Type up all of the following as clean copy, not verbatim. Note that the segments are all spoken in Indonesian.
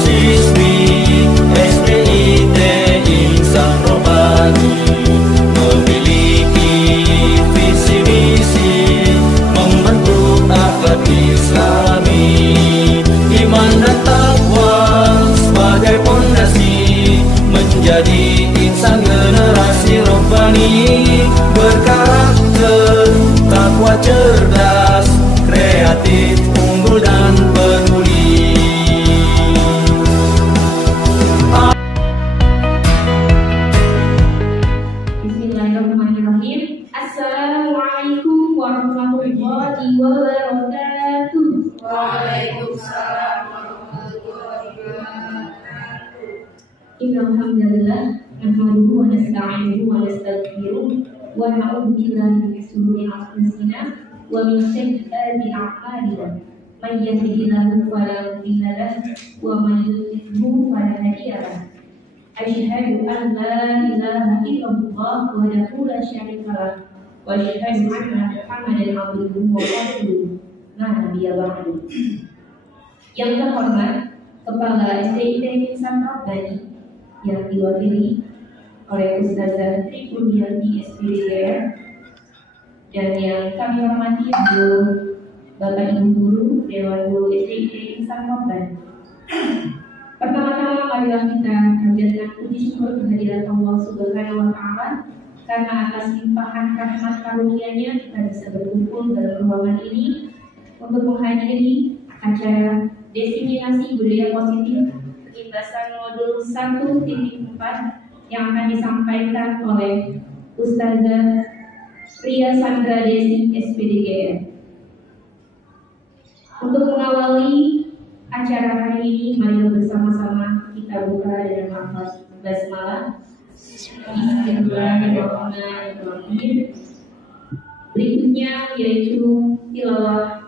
siswi SDIT Insan Robbani memiliki visi misi membentuk akhlak Islami, iman dan takwa sebagai pondasi menjadi insan generasi robbani berkarakter takwa, cerdas, kreatif, unggul dan peduli. Bismillahirrahmanirrahim. Assalamualaikum warahmatullahi wabarakatuh. Waalaikumsalam warahmatullahi wabarakatuh. Innal hamdalillah nahmaduhu wa nasta'inuhu wa nastaghfiruh wa na'udzu billahi min shururi anfusina wa min sayyiati a'malina. May yahdihillahu fala mudilla lahu wa may yudlilhu fala hadiya lahu. Asyhadu an la ilaha illallah wahdahu la syarika lahu wa asyhadu anna Muhammadan abduhu wa rasuluh. La nabiyya ba'du. Yang terhormat Kepala SDIT Insan Robbani yang diwakili oleh Ustazah Tri Kurniawati SPDGR, dan yang kami hormati Bapak Ibu Guru Dewan Guru SDIT Insan Robbani. Pertama-tama marilah kita panjatkan puji syukur kehadirat Allah Subhanahu wa Ta'ala, karena atas limpahan rahmat karunia-Nya kita bisa berkumpul dalam ruangan ini untuk menghadiri acara Diseminasi Budaya Positif Imbasan Modul 1.4 yang akan disampaikan oleh Ustazah Pria Sandra Desi SPDGR. Untuk mengawali acara hari ini, mari bersama-sama kita buka dengan lafaz basmalah. Bismillahirrahmanirrahim. Berikutnya yaitu tilawah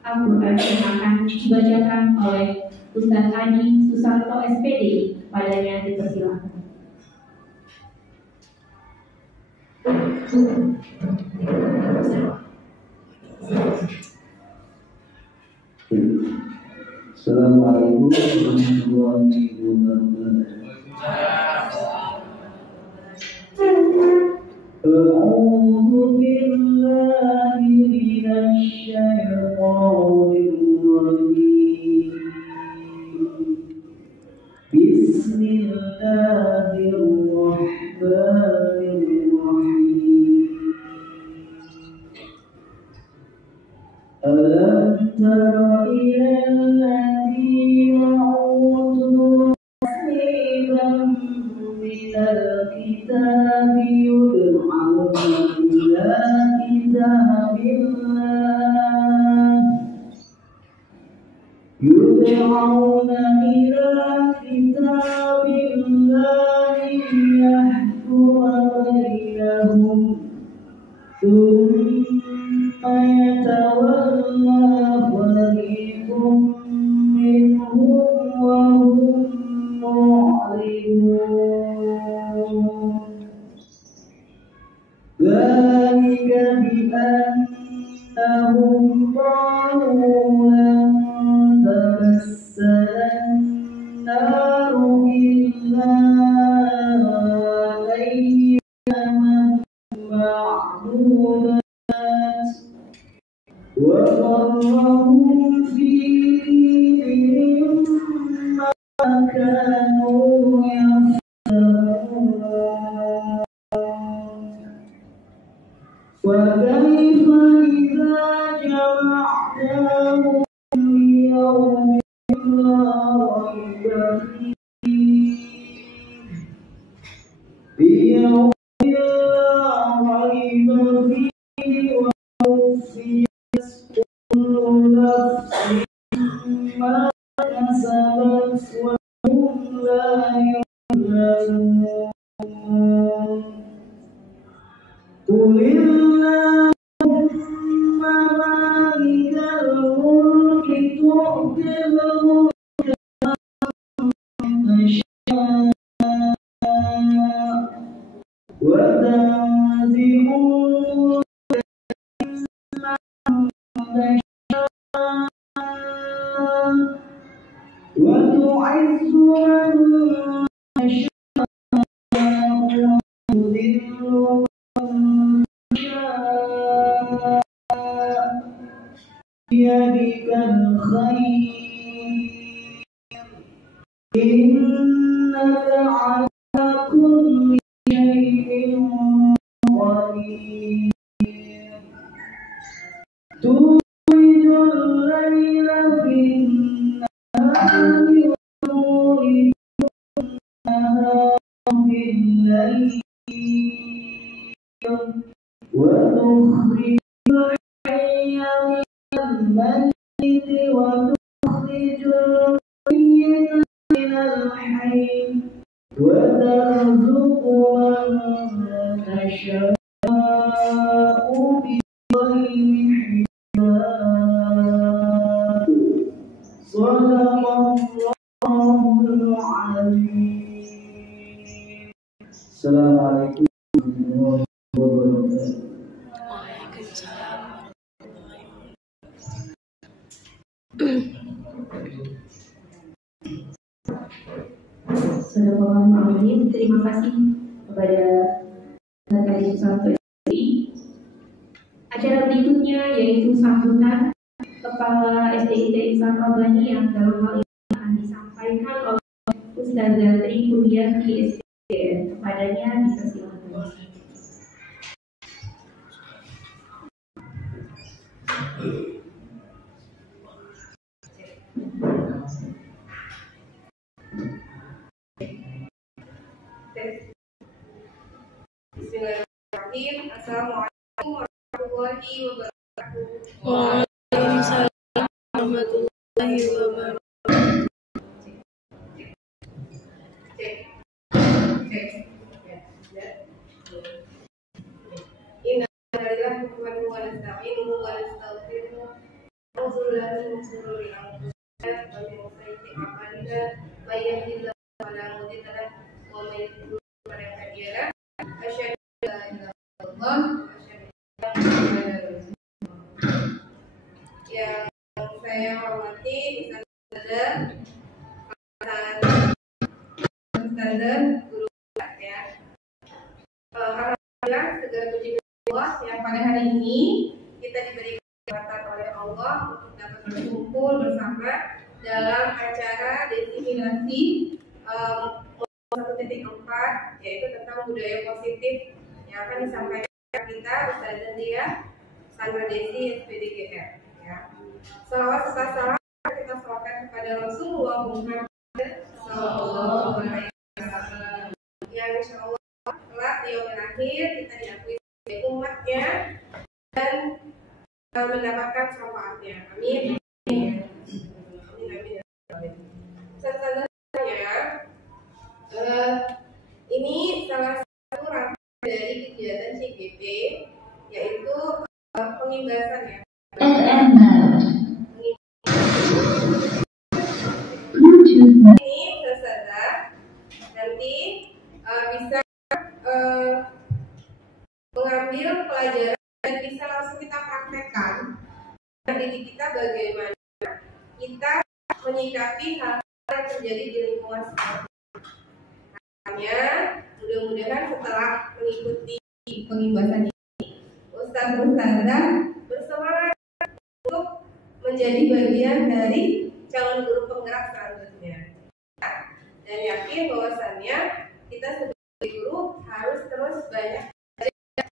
Al-Quran yang akan dibacakan oleh Ustaz Adi Susanto SPD. Padanya dipersilakan. Assalamualaikum warahmatullahi wabarakatuh. A'udzu billahi minasy syaithanir rajim. Bismillahirrahmanirrahim. Alam tara ilal ladzina utul nasiban minal kitabi yud'auna ila kitabillah liyahkuma bainahum thumma yatawalla fariqun minhum wa hum mu'ridun. Dzalika bi annahum qalu lan tamassana an-naru illa ayyaman ma'dudat wa gharrahum fi dinihim ma kanu yaftarun. Wa kaifa idza jama'nahum liyawmin la rayba fihi liyawmin la rayba fihi wa wufiyat kullu nafsin ma kasabat wa hum la yuzlamun. Qulillahumma malikal mulki tu'til mulka man tasha' wa tanzi'ul mulka mimman tasha' wa tu'izzu الخير إنك على كل شيء قدير تولج الليل في النهار وتولج النهار في الليل وتخرج الحي من الميت وتخرج الميت من الحي وترزق من تشاء بغير حساب صدق الله العظيم. السلام عليكم ورحمة الله وبركاته. Terima kasih kepada Kadis Santo SDI. Acara berikutnya yaitu sambutan Kepala SDIT Ihsan Rabbani yang dalam hal ini akan disampaikan oleh Ustazah Tri Kuryati SDN. Kepadanya dipersilakan. Bismillahirrahmanirrahim. Assalamualaikum warahmatullahi wabarakatuh. Waalaikumsalam warahmatullahi wabarakatuh. Innalillahi wa nasta'inuhu wa nastaghfiruh. A'udzubillahi min shururi anfusina wa min sayyi'ati a'malina. May yahdihillahu fala mudilla lahu wa may yudlil fala hadiya lahu. Asyhadu an la ilaha illallah wa asyhadu anna Muhammadar Rasulullah. Yang saya hormati Ustazah guru ya. Alhamdulillah segala puji Allah yang pada hari ini kita diberi kesempatan oleh Allah untuk dapat berkumpul bersama dalam acara desimilasi 1.4 yaitu tentang budaya positif yang akan disampaikan kita Ustazah Dia Sandra Desi SPDGR ya. Salawat serta salam kita salawatkan kepada Rasulullah Muhammad sallallahu alaihi wasallam yang insyaallah kelak di yaumil akhir kita diakui sebagai umatnya dan mendapatkan syafaatnya. Amin. Amin. Selanjutnya ini salah satu rangkaian dari kegiatan CGP yaitu pengimbasan ya. Ini Ustazah nanti bisa mengambil pelajaran dan bisa langsung kita praktekkan diri kita bagaimana kita menyikapi hal yang terjadi di lingkungan sekitar. Hanya mudah-mudahan setelah mengikuti pengimbasan ini Ustazah bersemangat untuk menjadi bagian dari calon guru penggerak selanjutnya dan yakin bahwasannya kita sebagai guru harus terus banyak belajar.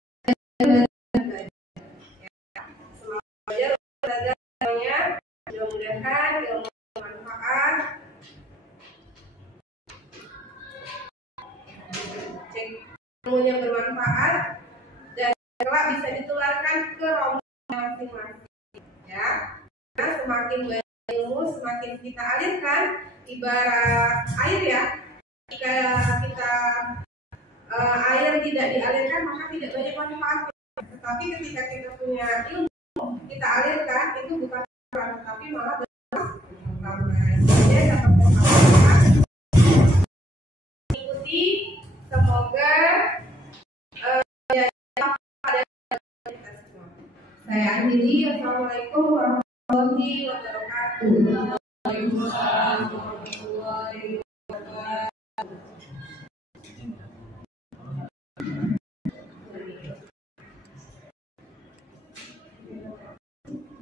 Semoga Ustazahnya mudah-mudahan ilmu bermanfaat, ilmunya bermanfaat dan kelak bisa ditularkan ke rombongan masing-masing ya. Karena semakin banyak ilmu semakin kita alirkan ibarat air ya. Jika kita air tidak dialirkan maka tidak banyak manfaatnya. Tetapi ketika kita punya ilmu kita alirkan itu bukan kurang tetapi malah bermanfaat. Jadi dapat bermanfaat. Ikuti semoga saya akhiri. Assalamualaikum warahmatullahi wabarakatuh. Waalaikumsalam warahmatullahi wabarakatuh.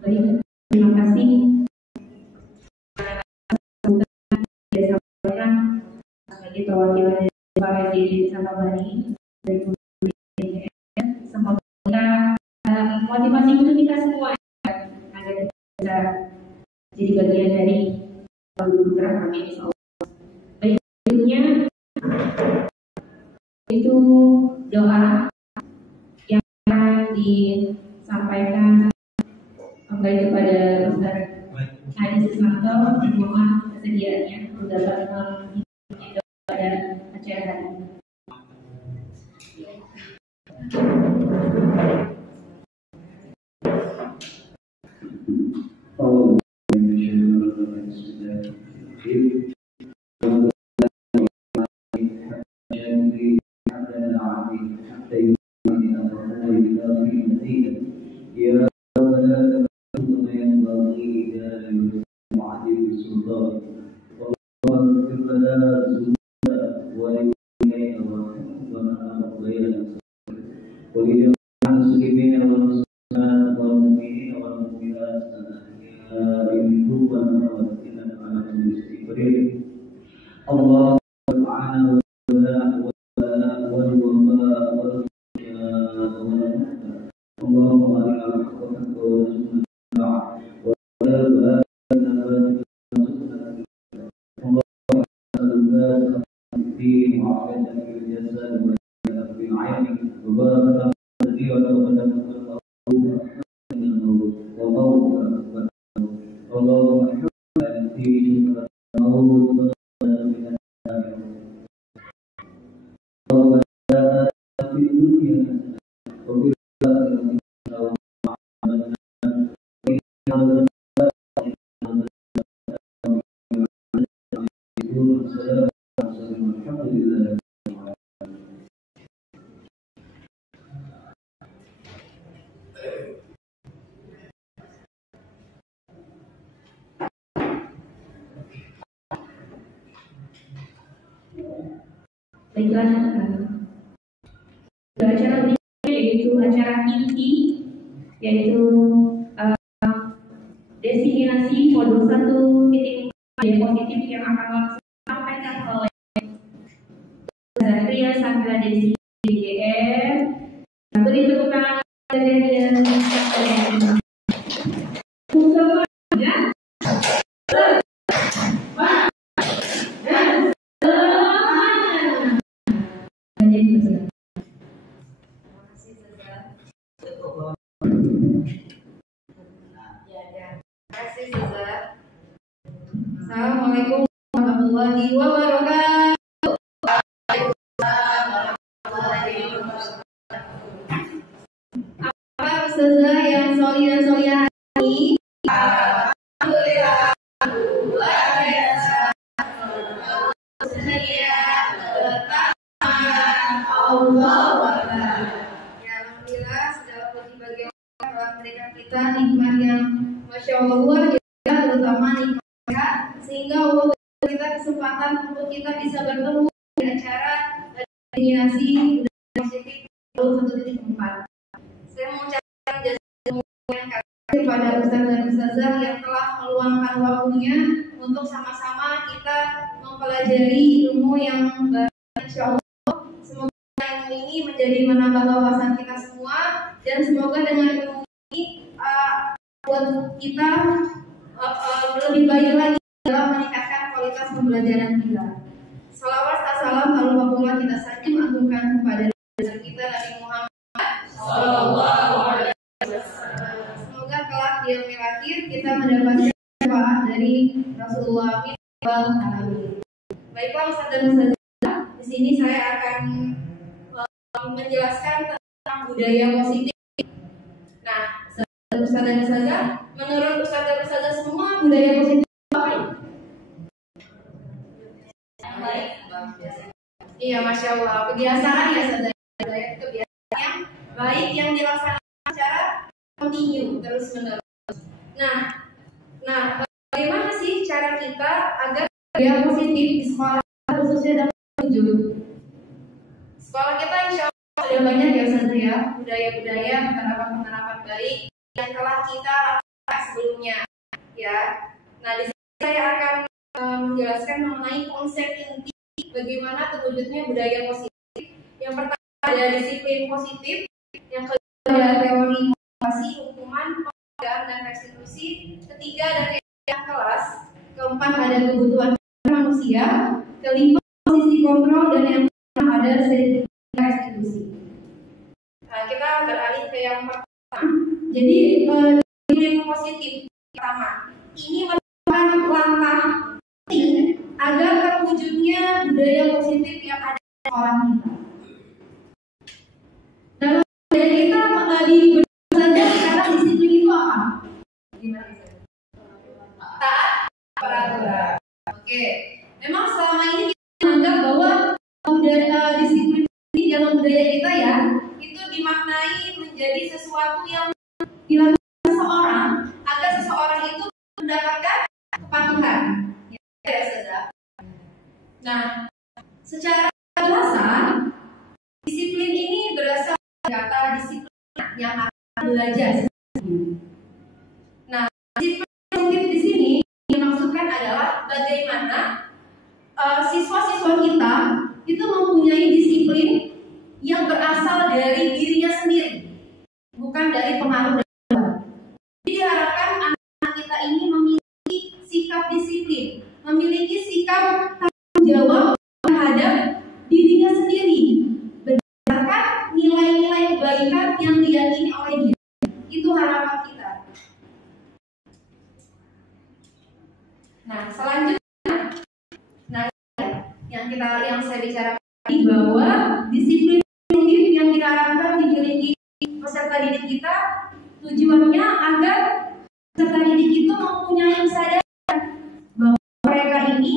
Baik, terima kasih perwakilan dari para JJ Sababani dari semoga motivasi untuk kita semua agar kita bisa jadi bagian dari guru kami insya Allah. Baik, berikutnya itu doa yang akan disampaikan kembali kepada Ustaz Hadi Susanto. Mohon kesediaannya untuk dapat memimpin doa pada acara hari ini. Allah subhanahu wa ta'ala wal wabaa wal Allahumma barik ala Muhammadin wa ala Baiklah, acara berikutnya yaitu acara inti, yaitu destinasi modul 1.4 positif yang akan disampaikan oleh Zatria Sandra Desi DGR. Beri tepuk tangan saja. Assalamualaikum warahmatullahi wabarakatuh. Apa ustazah yang soli dan solihah ini? Alhamdulillah luar biasa. Setia bertahan Allah Akbar. Ya alhamdulillah segala puji bagi Allah telah memberikan kita nikmat yang masya Allah luar biasa, terutama nikmat sehingga Allah beri kita kesempatan untuk kita bisa bertemu di acara destinasi positif 1.4. Saya mengucapkan jasa kepada Ustaz dan Ustazah yang telah meluangkan waktunya untuk sama-sama kita mempelajari ilmu yang baru, insya Allah. Semoga ilmu ini menjadi menambah wawasan kita semua, dan semoga dengan ilmu ini buat kita lebih baik lagi dalam meningkatkan kualitas pembelajaran kita. Salawat salam alhamdulillah kita sanjung agungkan kepada Rasul kita Nabi Muhammad sallallahu alaihi wasallam. Semoga kelak di akhir kita mendapatkan syafaat dari Rasulullah SAW. Baiklah Ustaz dan Ustazah, di sini saya akan menjelaskan tentang budaya positif. Nah, Ustaz dan Ustazah, menurut Ustaz dan Ustazah semua budaya positif apa ya? Baik. Iya, masya Allah. Kebiasaan ya saudara. Kebiasaan yang baik yang dilaksanakan secara kontinu terus menerus. Nah, bagaimana sih cara kita agar budaya positif di sekolah khususnya dalam tujuan? Sekolah kita insya Allah sudah banyak ya saudara ya, budaya-budaya penerapan baik yang telah kita lakukan sebelumnya. Ya. Nah, di sini saya akan menjelaskan mengenai konsep inti bagaimana terwujudnya budaya positif. Yang pertama ada disiplin positif, yang kedua ada teori motivasi, hukuman, penghargaan, dan restitusi. Ketiga ada keadaan kelas. Keempat ada kebutuhan manusia. Kelima posisi kontrol, dan yang keenam ada restitusi. Nah, kita beralih ke yang pertama. Jadi disiplin positif pertama ini merupakan langkah penting agar terwujudnya budaya positif yang ada di sekolah kita. Dalam budaya kita saja sekarang disiplin itu apa? Gimana bisa? Taat peraturan. Oke. Memang selama ini kita menganggap bahwa budaya disiplin ini dalam budaya kita ya itu dimaknai menjadi sesuatu yang dilakukan seseorang agar seseorang itu mendapatkan kepatuhan. Ya, sudah. Nah, secara bahasa disiplin ini berasal dari kata disiplin yang akan belajar. Nah, disiplin positif di sini dimaksudkan adalah bagaimana siswa-siswa kita itu mempunyai disiplin yang berasal dari dirinya sendiri, bukan dari pengaruh dari luar. Jadi diharapkan anak-anak kita ini memiliki sikap disiplin, memiliki sikap tanggung jawab terhadap dirinya sendiri, berdasarkan nilai-nilai kebaikan yang diyakini oleh dia. Itu harapan kita. Nah, selanjutnya, yang saya bicarakan tadi bahwa disiplin yang diharapkan dimiliki peserta didik kita tujuannya agar peserta didik itu mempunyai kesadaran bahwa mereka ini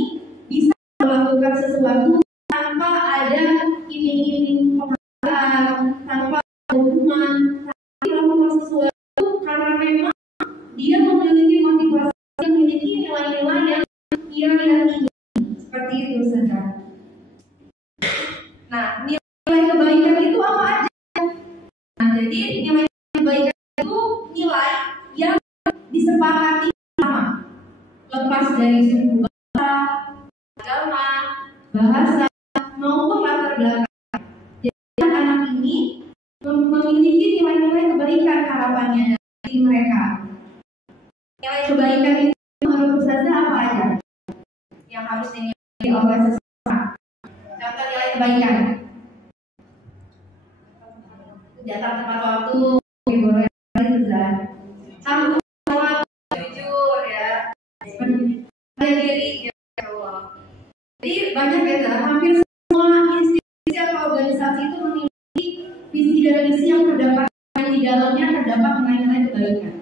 bisa melakukan sesuatu tanpa ada iming-iming penghargaan, tanpa hukuman, tapi melakukan sesuatu karena memang dia memiliki motivasi, memiliki nilai-nilai yang ia yakini. Seperti itu saja. Nah, nilai kebaikan itu apa aja? Nah, jadi nilai kebaikan itu nilai yang disepakati sama, lepas dari suku bangsa, agama, bahasa, maupun latar belakang. Jadi anak ini memiliki nilai-nilai kebaikan harapannya dari mereka. Nilai kebaikan itu menurut Ustazah apa aja yang harus dimiliki oleh seseorang? Contoh nilai kebaikan. Datang tepat waktu, boleh Ustazah. Sanggup jujur ya. Diri ya Allah. Jadi banyak ya, hampir semua institusi atau organisasi itu memiliki visi dan misi yang terdapat di dalamnya terdapat nilai-nilai kebaikan.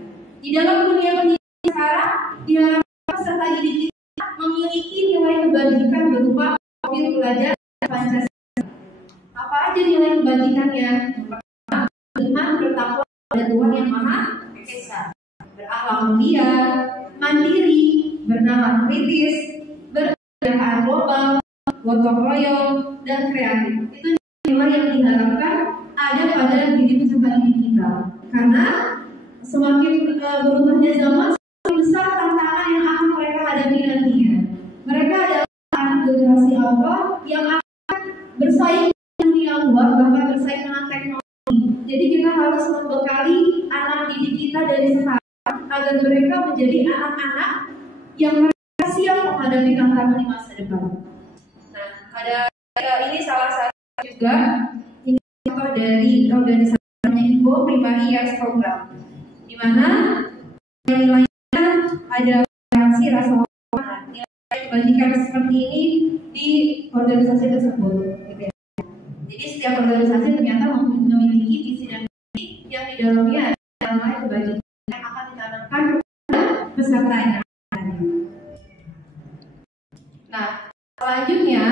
Di dalam dunia pendidikan sekarang diharapkan peserta didik kita memiliki nilai kebajikan berupa profil pelajar Pancasila. Apa aja nilai kebajikannya? Pertama, beriman bertakwa pada Tuhan Yang Maha Esa, berakhlak mulia, mandiri, bernalar kritis, berkebijakan global, gotong royong, dan kreatif. Itu nilai yang diharapkan ada pada diri peserta didik kita. Karena semakin berubahnya zaman, semakin besar tantangan yang akan mereka hadapi nantinya. Mereka adalah anak generasi awal yang akan bersaing dengan dunia luar, bahkan bersaing dengan teknologi. Jadi kita harus membekali anak didik kita dari sekarang agar mereka menjadi anak-anak yang mereka siap menghadapi tantangan di masa depan. Nah, ini salah satu juga ini contoh dari organisasinya Ibu Pribadi Years Program, di mana nilai-nilainya ada reaksi rasa hormat, nilai kebajikan seperti ini di organisasi tersebut. Gitu ya. Jadi setiap organisasi ternyata memiliki visi dan misi yang di dalamnya ada nilai kebajikan yang akan ditanamkan kepada pesertanya. Nah, selanjutnya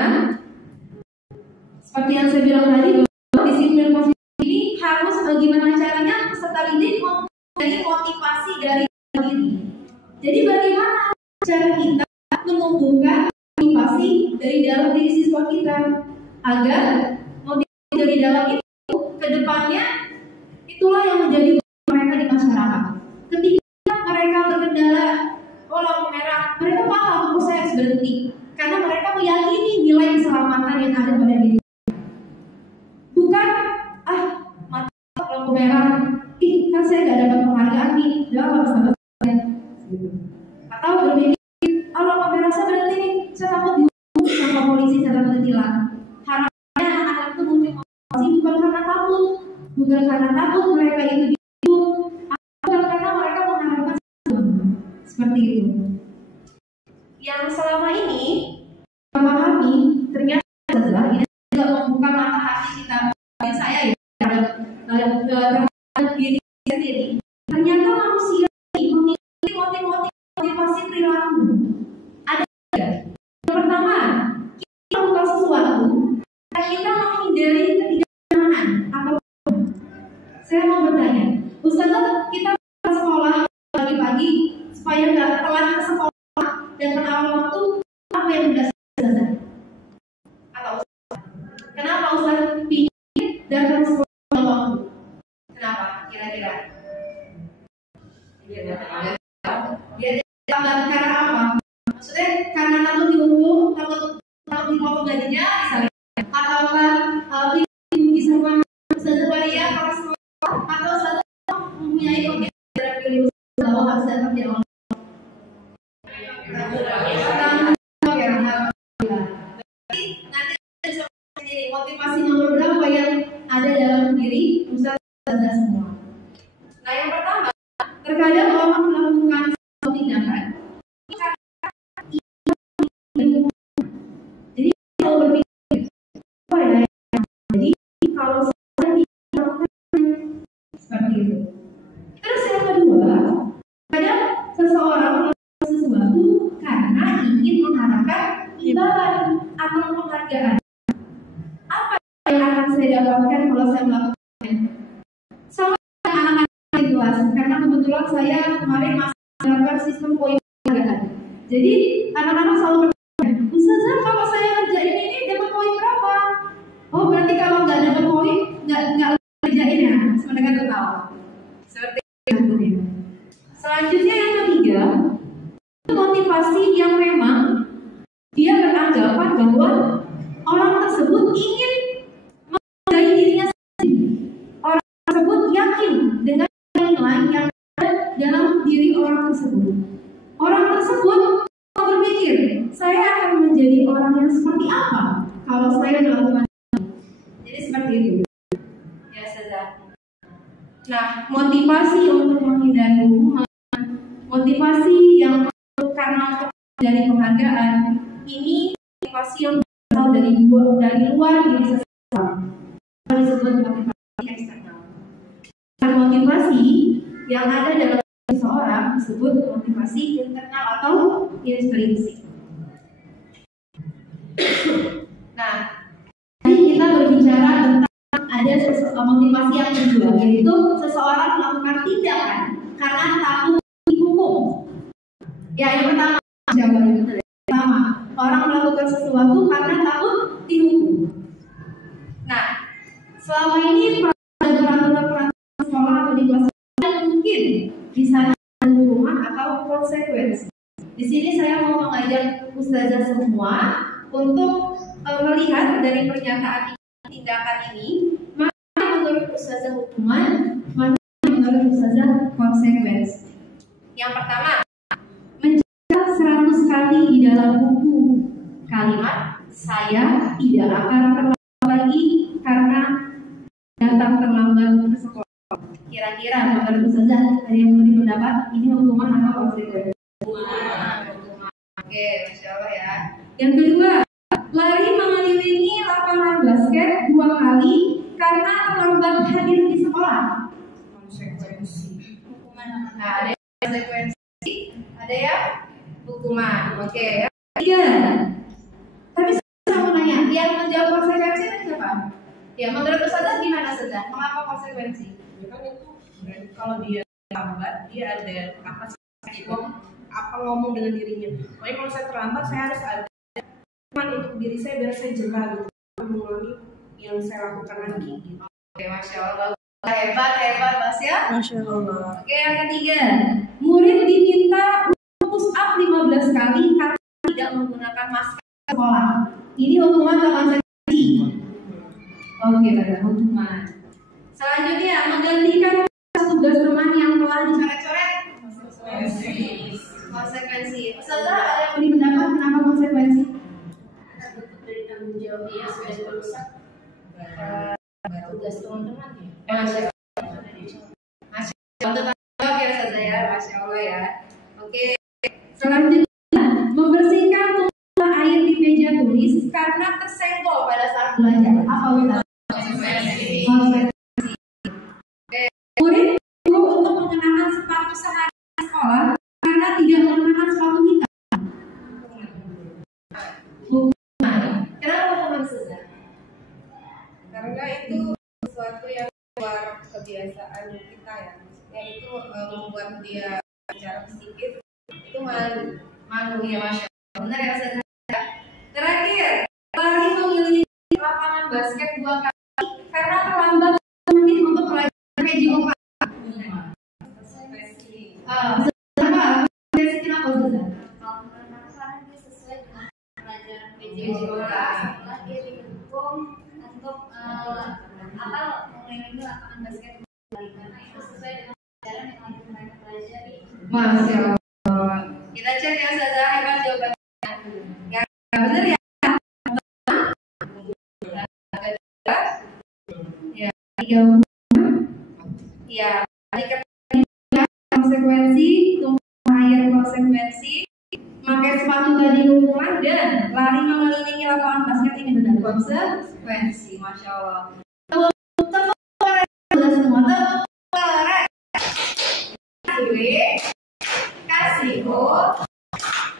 seperti yang saya bilang tadi, bahwa disiplin positif ini harus bagaimana caranya peserta didik mempunyai motivasi dari diri. Jadi bagaimana cara kita menumbuhkan motivasi dari dalam diri siswa kita agar motivasi dari dalam itu ke depannya itulah yang menjadi mereka di masyarakat. Ketika mereka berkendara lampu merah, mereka paham, oh saya harus berhenti, karena mereka meyakini nilai keselamatan keselamatan yang ada pada diri. Bukan mati lampu merah, kan saya gak dapat penghargaan nih, udah harus sabar gitu. Atau berpikir, lampu merah saya berhenti nih, saya takut dihukum sama polisi, saya takut ditilang. Harapannya anak-anak itu mungkin motivasi bukan karena takut mereka itu dihukum, bukan karena mereka mengharapkan seperti itu. Yang selama ini memahami ternyata adalah ini juga membuka mata hati kita, saya ya terhadap diri sendiri. Ternyata manusia ini memiliki motivasi perilaku. Ada tiga. Yang pertama, kita melakukan sesuatu kita menghindari ketidaknyamanan atau saya mau bertanya, Ustazah, kita ke sekolah pagi-pagi supaya nggak telat ke sekolah dan awal waktu, apa yang sudah Ustazah? Atau kenapa Ustazah pingin datang ke sekolah waktu? Kenapa? Kira-kira? Biar tambah cara apa? Maksudnya karena takut dihukum, takut dipotong gajinya misalnya, ataukah bisa Ustazah Maria kalau sekolah, atau Ustazah mempunyai pemikiran pilih bahwa harus datang di awal. Nanti bisa sendiri motivasi nomor berapa yang ada dalam diri Ustazah semua. Nah, yang pertama, terkadang orang melakukan suatu tindakan jadi kalau berpikir apa ya, jadi kalau saya dilakukan seperti itu. Terus yang kedua, kadang seseorang melakukan sesuatu karena ingin mengharapkan imbalan atau penghargaan. Apa yang akan saya dapatkan kalau saya melakukannya? Sama anak-anak di kelas, karena kebetulan saya kemarin masih melakukan sistem poin penghargaan. Jadi anak-anak selalu bertanya, Ustazah, kalau saya kerjain ini dapat poin berapa? Oh, berarti kalau nggak dapat poin, nggak kerjain ya, sebenarnya tertawa. Seperti itu. Selanjutnya yang ketiga, itu motivasi yang memang dia beranggapan bahwa orang tersebut ingin menghargai dirinya sendiri. Orang tersebut yakin dengan nilai yang ada dalam diri orang tersebut. Orang tersebut berpikir, saya akan menjadi orang yang seperti apa kalau saya melakukan ini. Jadi seperti itu. Ya, Ustazah. Nah, motivasi untuk menghindari hukuman, motivasi yang karena untuk dari penghargaan, ini motivasi yang berasal dari luar diri seseorang. Disebut motivasi eksternal. Dan motivasi yang ada dalam seseorang disebut motivasi internal atau intrinsik. Nah, tadi kita berbicara tentang ada motivasi yang kedua, yaitu seseorang melakukan tindakan karena takut dihukum. Ya, yang pertama, jawabannya pertama, orang melakukan sesuatu karena takut dihukum. Nah, selama ini peraturan sekolah atau di kelas mungkin bisa ada hukuman atau konsekuensi. Di sini saya mau mengajak Ustazah semua untuk melihat dari pernyataan tindakan ini, mana menurut Ustazah hukuman, mana menurut Ustazah konsekuensi. Yang pertama, mencatat 100 kali di dalam buku kalimat saya tidak akan terlambat lagi karena datang terlambat ke sekolah. Kira-kira menurut Ustazah ada yang memberi pendapat ini hukuman atau konsekuensi? Hukuman. Oke, Masya Allah ya. Yang kedua, lari mengelilingi lapangan basket 2 kali karena terlambat hadir di sekolah. Konsekuensi. Hukuman. Nah, ada yang konsekuensi, ada yang hukuman. Oke, ya. Tiga. Tapi saya mau nanya, yang menjawab konsekuensi itu siapa? Ya, menurut Ustazah gimana Ustazah? Mengapa konsekuensi? Ya kan itu berarti kalau dia lambat, dia ada apa ngomong dengan dirinya. Pokoknya kalau saya terlambat, saya harus ada untuk diri saya biar saya jerah gitu, mengulangi yang saya lakukan lagi. Gitu. Oke, Masya Allah, hebat Mas ya. Masya Allah. Oke, yang ketiga, murid diminta push up 15 kali karena tidak menggunakan masker sekolah. Ini hukum hukuman atau konsekuensi? Oke, ada hukuman. Selanjutnya, menggantikan tugas teman yang telah dicoret-coret. Konsekuensi. Ustazah, ada yang beri pendapat kenapa konsekuensi? Bentuk dari tanggung jawab dia sudah merusak tugas teman-teman ya. Masya Allah. Oke, Ustazah ya, Masya Allah ya. Oke. Selanjutnya, membersihkan tumpah air di meja tulis karena tersenggol pada saat belajar. Apa Ustazah? Konsekuensi. Murid perlu untuk mengenakan sepatu sehari sekolah karena tidak mengenakan sepatu hitam. Hukuman. Kenapa hukuman Ustazah? Karena itu sesuatu yang luar kebiasaan kita ya. Maksudnya itu membuat dia secara psikis itu Malu ya, Masya Allah. Benar ya Ustazah? Terakhir, lari mengelilingi lapangan basket 2 kali karena terlambat menit untuk pelajaran PJOK. Kenapa? Kenapa Ustazah? Karena dia sesuai dengan pelajaran PJOK. Setelah dia didukung untuk mengelilingi lapangan basket karena itu sesuai dengan pelajaran yang lagi mereka pelajari. Masya Allah. Kita cek ya Ustazah, hebat jawabannya. Yang benar ya? Ya, 3 ya, konsekuensi, tumpah air konsekuensi, pakai sepatu tadi hukuman, dan lari mengelilingi lapangan basket ini benar konsekuensi. Masya Allah. Tepuk sudah semua, tepuk kasih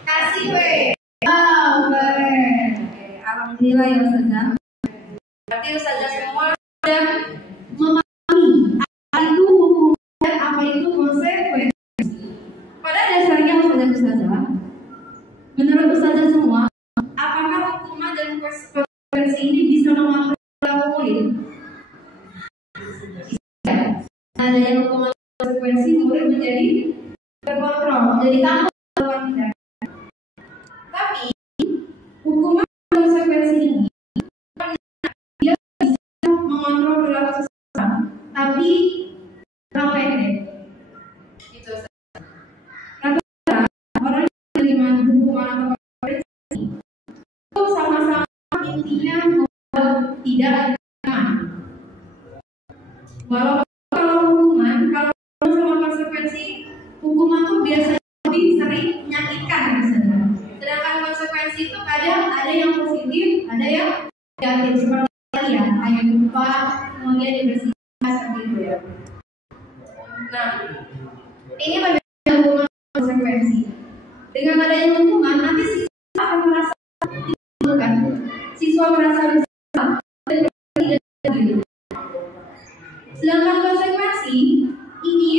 kasih keren. Alhamdulillah ya Ustazah. Berarti Ustazah semua sudah memahami apa itu hukum dan apa itu konsekuensi. Pada dasarnya Ustazah, menurut Ustazah semua, apakah hukuman dan konsekuensi ini bisa mengontrol perilaku murid? Ada yang hukuman konsekuensi murid menjadi terkontrol, menjadi tanggung jawab tidak. Tapi hukuman konsekuensi ini dia bisa mengontrol perilaku seseorang, tapi pendek. Itu rata-rata orang yang menerima hukuman atau konsekuensi itu sama-sama intinya membuat tidak nyaman. Kalau sama konsekuensi, hukuman tuh biasanya lebih sering menyakitkan misalnya. Sedangkan konsekuensi itu kadang ada yang positif, ada yang negatif. Seperti tadi ya, ayat 4, kemudian dibersihkan seperti itu ya. Nah, ini bagaimana hukuman konsekuensi. Dengan adanya hukuman, nanti siswa akan merasa dibutuhkan. Siswa merasa bersalah dan tidak adil. Sedangkan konsekuensi ini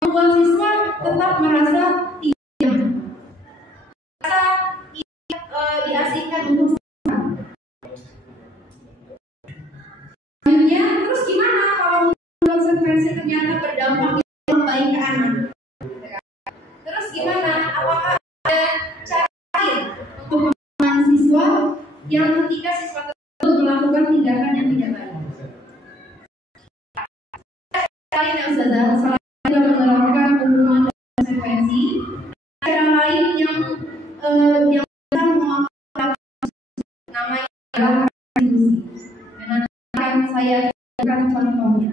membuat siswa tetap merasa tidak nyaman, merasa diasingkan untuk siswa. Selanjutnya, terus gimana kalau konsekuensi ternyata berdampak yang baik ke anak? Terus gimana? Apakah ada cara lain untuk menahan siswa yang ketika siswa tersebut melakukan tindakan yang tidak baik? Lain yang Ustazah, selain menerapkan hukuman dan konsekuensi, cara lain yang bisa mengontrol namanya adalah restitusi. Dan akan saya berikan contohnya.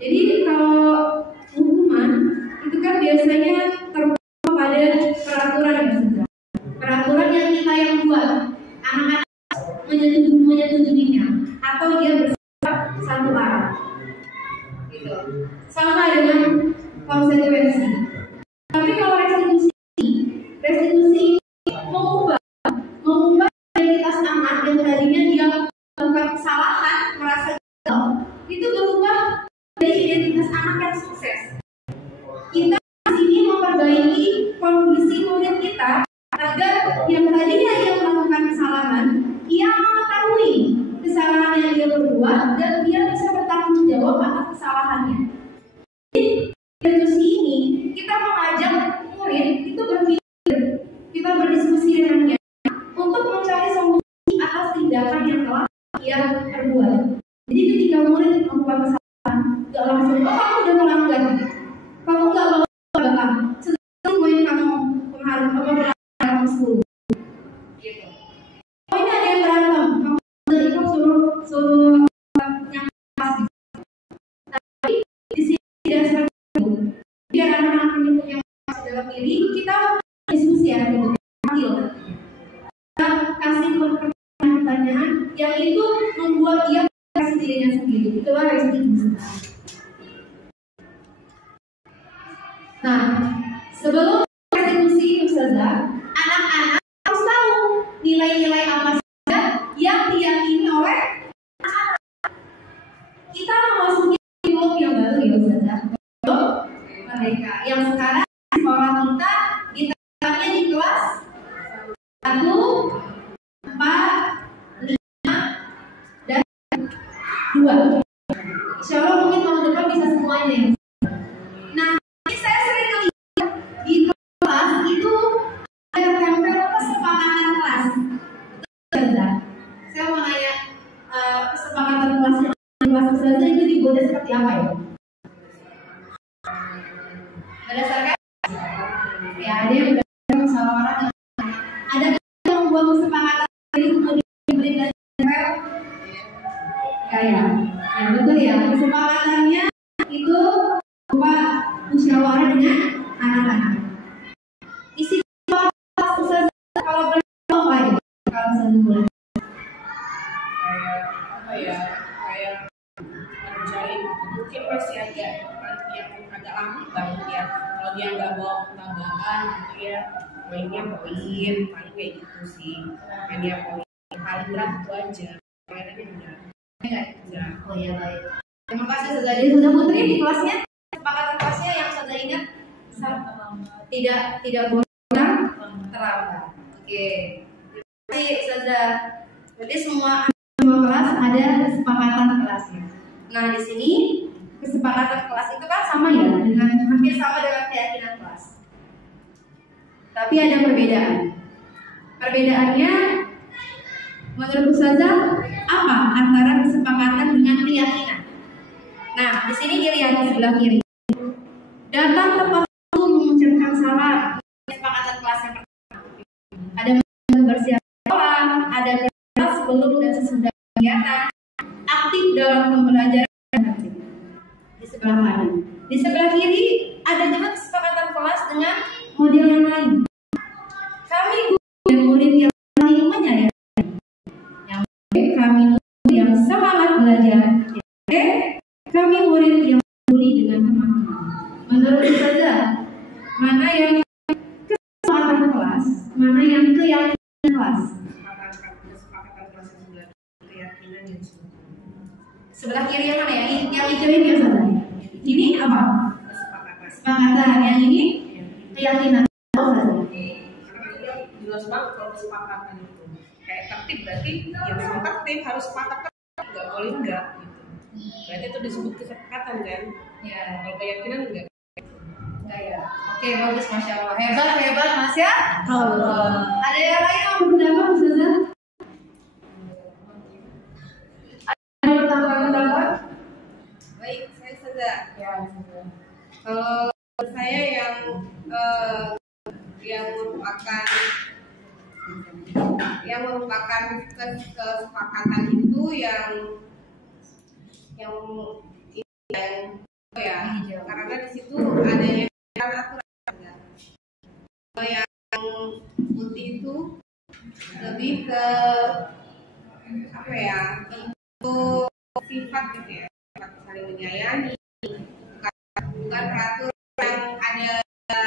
Jadi kalau hukuman itu kan biasanya terbawa pada peraturan ya Ustazah. Peraturan yang kita yang buat, anak-anak menyetujuinya atau dia bersifat satu arah. Sama dengan konsekuensi. Tapi kalau restitusi mengubah identitas anak yang tadinya dia melakukan kesalahan, merasa gagal, itu berubah dari identitas anak yang sukses. Kita di sini memperbaiki kondisi murid kita agar yang tadinya dia melakukan kesalahan, ia mengetahui kesalahan yang dia berbuat dan dia bisa bertanggung jawab atas kesalahannya. Diskusi ini kita mengajak murid itu berpikir, kita berdiskusi dengannya untuk mencari solusi ia perbuat. Jadi ketika murid melakukan kesalahan, gak langsung, oh kamu udah melanggar, kamu gak bawa belakang, setelah poin kamu kemarin, kamu 10 gitu. Oh ini ada yang berantem, kamu dari kamu suruh yang pasti. Tapi di sini tidak seperti itu. Biar anak-anak ini yang masih dalam diri, kita diskusi ya, gitu. Kita kasih pertanyaan yang itu membuat dia kasih dirinya sendiri. Itulah resiko. Nah, sebelum eksekusi Ustazah, anak-anak harus tahu nilai-nilai apa saja yang diyakini oleh anak-anak. Kita memasuki blok yang baru ya Ustazah. Blok mereka yang sekarang di sekolah kita di kelas 1, 4, 5, dan 2. Insya Allah mungkin tahun depan bisa semuanya. Nah, ini saya sering lihat di kelas itu ada tempel kesepakatan kelas. Saya mau nanya kesepakatan kelas di kelas Ustazah itu dibuat seperti apa ya? Berdasarkan ya ada yang berdasarkan musyawarah, ada yang membuat kesepakatan itu kemudian diberikan tempel kayak ya betul ya, kesepakatannya itu berupa musyawarah dengan anak-anak. Isi kelas Ustazah kalau berapa apa ya? Kalau satu bulan kayak apa ya, kayak ngerjain mungkin masih agak yang agak lama banget ya. Kalau dia nggak bawa tambahan gitu ya, poinnya poin paling kayak gitu sih. Dia poin paling berat itu aja, poinnya udah enggak. oh ya baik. Terima kasih Ustazah. Jadi sudah Putri di kelasnya, kesepakatan kelasnya yang Ustazah ingat tidak boleh terlambat. Oke. Terima kasih Ustazah. Berarti semua kelas ada kesepakatan kelasnya. Nah di sini kesepakatan kelas itu kan sama ya, dengan hampir sama dengan keyakinan kelas. Tapi ada perbedaan. Perbedaannya menurut Ustazah apa antara kesepakatan dengan keyakinan? Nah, di sini dilihat di sebelah kiri. Datang tepat waktu mengucapkan salam. Kesepakatan kelas yang pertama. Ada bersiap sekolah, ada bersiap sebelum dan sesudah kegiatan, aktif dalam pembelajaran dan aktif. Di sebelah kanan. Di sebelah kiri ada juga kesepakatan kelas dengan model yang lain. Kami guru dan murid yang saling menyayangi. Kami murid yang semangat belajar. Kami murid yang peduli dengan teman-teman. Menurut Ustazah, mana yang kesepakatan kelas, mana yang keyakinan kelas? Kesepakatan kelas sebelah keyakinan yang Sebelah kiri yang mana ya? Yang hijau ini Ustazah. Ini apa? Kesepakatan. Yang ini keyakinan. Jelas banget kalau kesepakatan itu kayak tertib, berarti ya memang tertib harus sepakat, nggak boleh enggak gitu. Berarti itu disebut kesepakatan kan? Ya. Kalau keyakinan enggak ya. Oke, bagus, masya Allah. Hebat Mas ya. Allah. Ada yang lain yang berpendapat Ustazah? Ada bertambah-tambah? baik. Saya Ustazah. Ya. Kalau saya yang merupakan kesepakatan itu yang ya, karena di situ ada yang aturan. Kalau yang putih itu lebih ke apa ya, bentuk sifat gitu ya, sifat saling menyayangi, bukan peraturan yang ada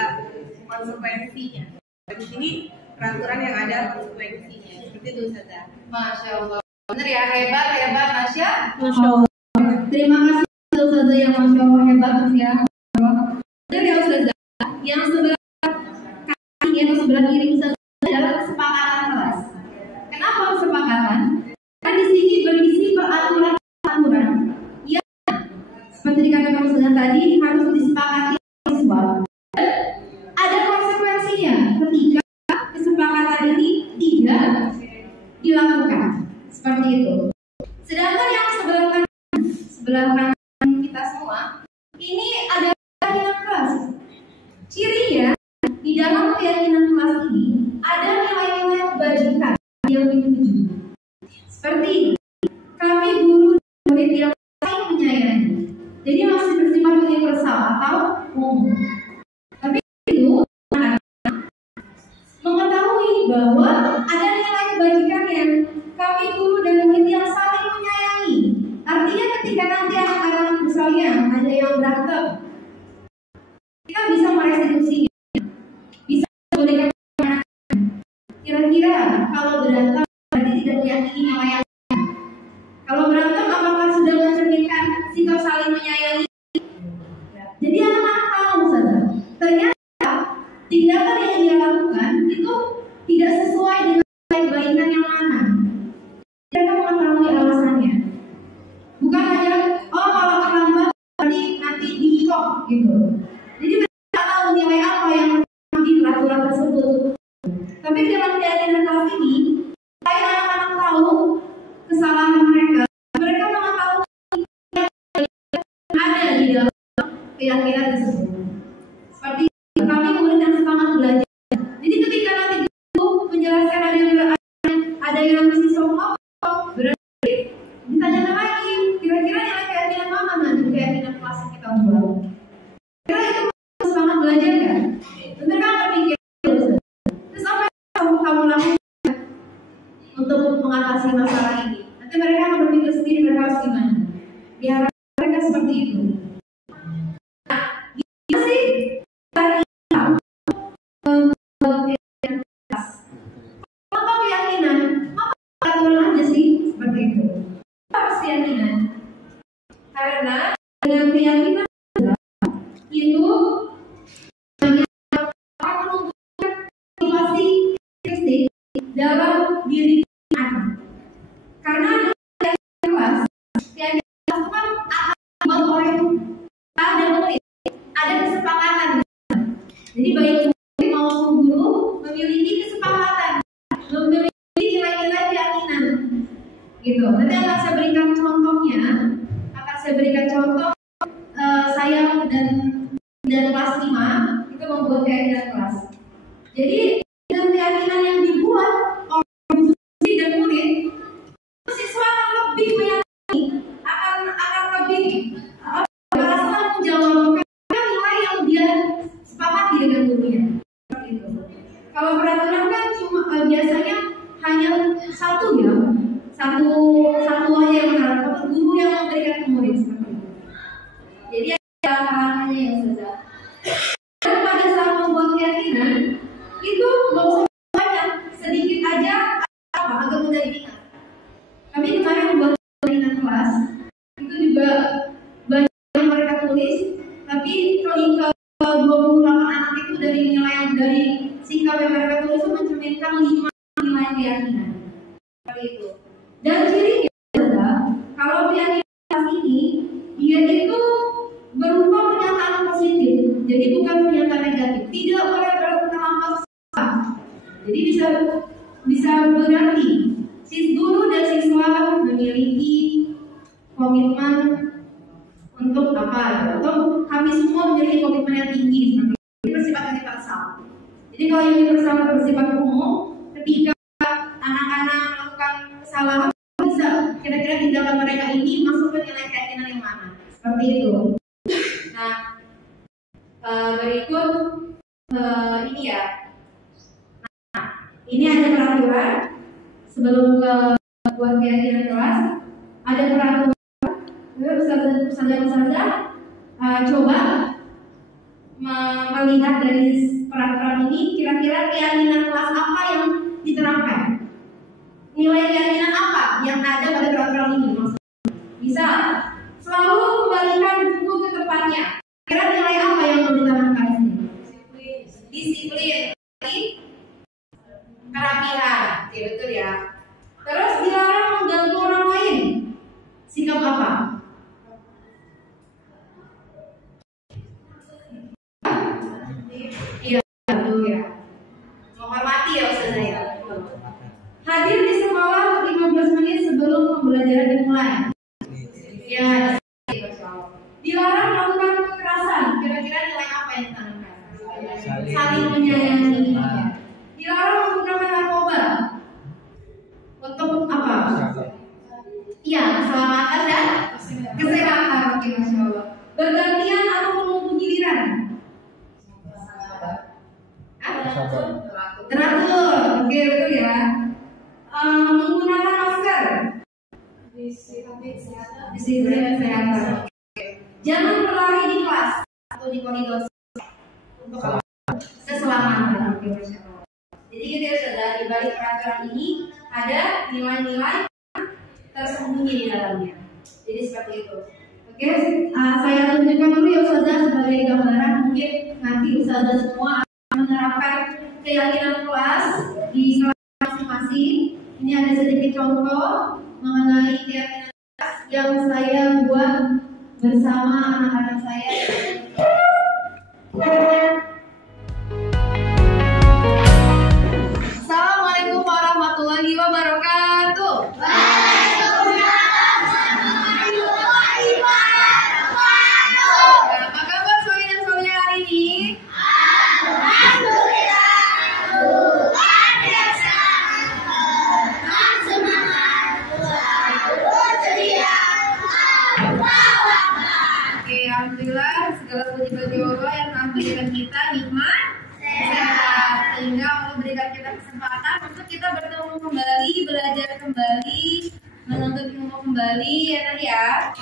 konsekuensinya. Di sini peraturan yang ada konsekuensinya, seperti itu Ustazah. Masya Allah. Bener ya, hebat Masya. Masya Allah. Terima kasih Ustazah yang Masya Allah hebat ya. Bener ya Ustazah. Yang sebelah kanan atau sebelah kiri Ustazah adalah kesepakatan kelas. Kenapa kesepakatan? Karena di sini berisi peraturan yang seperti dikatakan Ustazah tadi harus disepakati siswa. Ada konsekuensinya ketika kesepakatan ini tidak dilakukan. Seperti itu. Kira-kira kalau berantem berarti tidak meyakini nyawa yang lain. Kalau berantem apakah sudah mencerminkan sikap saling menyayangi? Jadi anak-anak tahu saja. Ternyata tindakan yang dia lakukan itu tidak sesuai dengan kebaikan yang mana. Mereka mengetahui alasannya. Bukan hanya kalau terlambat berarti nanti diikok gitu. Jadi mereka tahu nilai apa yang di peraturan tersebut. Tapi dalam keadaan kelas ini, saya anak-anak tahu kesalahan mereka. Mereka mengetahui ada di dalam keyakinan tersebut. Seperti kami memberikan semangat belajar. Jadi ketika nanti guru menjelaskan ada yang masih sombong, berarti ditanyakan lagi, kira-kira nilai keyakinan mana nanti keyakinan kelas yang kita buat. Kira itu semangat belajar kan? Benar kan berpikir? Terus apa yang kamu lakukan untuk mengatasi masalah ini? Nanti mereka akan berpikir sendiri mereka harus gimana. Diharapkan mereka seperti itu. Nah, gimana sih cara kita apa keyakinan? Apa aturan aja sih seperti itu? Apa keyakinan? Karena dengan keyakinan itu akan menunjukkan motivasi kritik dalam diri anak. Karena kelas yang dilakukan akan membuat oleh ada murid, ada kesepakatan. Jadi baik murid maupun guru memiliki kesepakatan, memiliki nilai-nilai keyakinan. Gitu. Nanti akan saya berikan contohnya. Saya dan kelas 5 itu membuat keyakinan kelas. Jadi dengan keyakinan yang dibuat oleh guru dan murid, siswa akan lebih meyakini, akan lebih merasa tanggung jawab karena nilai yang dia sepakati dengan gurunya. Kalau peraturan kan cuma biasanya hanya satu aja yang menerapkan, guru yang memberikan ke murid seperti itu. Jadi ada hanya yang saja. Dan pada saat membuat keyakinan itu nggak usah banyak, sedikit aja agar mudah diingat. Kami kemarin membuat keyakinan kelas itu juga banyak yang mereka tulis, tapi kalau 28 anak itu dari sikap yang mereka tulis itu mencerminkan 5 nilai keyakinan. Seperti itu. Dan cirinya adalah kalau keyakinan ini dia itu berupa pernyataan positif, jadi bukan pernyataan negatif. Tidak boleh terlampau salah. Jadi bisa berarti guru dan siswa memiliki komitmen untuk apa? Atau kami semua memiliki komitmen yang tinggi seperti itu. Ini bersifat universal. Jadi kalau universal bersifat umum, ketika anak-anak melakukan kesalahan bisa kira-kira tindakan mereka ini masuk ke nilai keyakinan yang mana? Seperti itu. Nah, berikut ini ya. Nah, ini ada peraturan sebelum ke buat keyakinan kelas. Ada peraturan. Ustazah coba melihat dari peraturan ini kira-kira keyakinan kelas apa yang diterapkan. Nilai keyakinan apa yang ada pada peraturan ini? Bisa selalu kembalikan buku ke tempatnya. Kira nilai apa yang mau ditanamkan di sini? Disiplin, kerapihan, oke, betul ya. Terus dilarang mengganggu orang lain. Sikap apa? Iya, betul ya. Menghormati ya Ustazah ya. Hadir di sekolah 15 menit sebelum pembelajaran dimulai. Ya, dilarang melakukan kekerasan. Kira-kira nilai apa yang ditanamkan? Saling menyayangi. Dilarang menggunakan narkoba. Untuk apa? Iya, keselamatan dan kesehatan. Oke, Masya Allah. Bergantian atau menunggu giliran? Teratur. Oke, betul ya. Menggunakan masker. Disiplin kesehatan. Jangan berlari di kelas atau di koridor untuk keselamatan. Jadi gitu ya, Saudara. balik peraturan ini ada nilai-nilai tersembunyi di dalamnya. Jadi seperti itu. Oke, saya tunjukkan dulu ya Ustazah sebagai gambaran. Mungkin nanti Ustazah semua akan menerapkan keyakinan kelas di kelas masing-masing. Ini ada sedikit contoh mengenai keyakinan kelas yang saya buat bersama anak-anak saya. Assalamualaikum warahmatullahi wabarakatuh. Apa kabar Soli dan Solia hari ini? Alhamdulillah, luar biasa. Semangat, selalu ceria. Oke, alhamdulillah segala puji bagi Allah yang telah memberikan kita nikmat sehat, sehingga Allah memberikan kita kesempatan untuk kita bertemu kembali, belajar kembali, menuntut ilmu kembali, ya Tadi ya.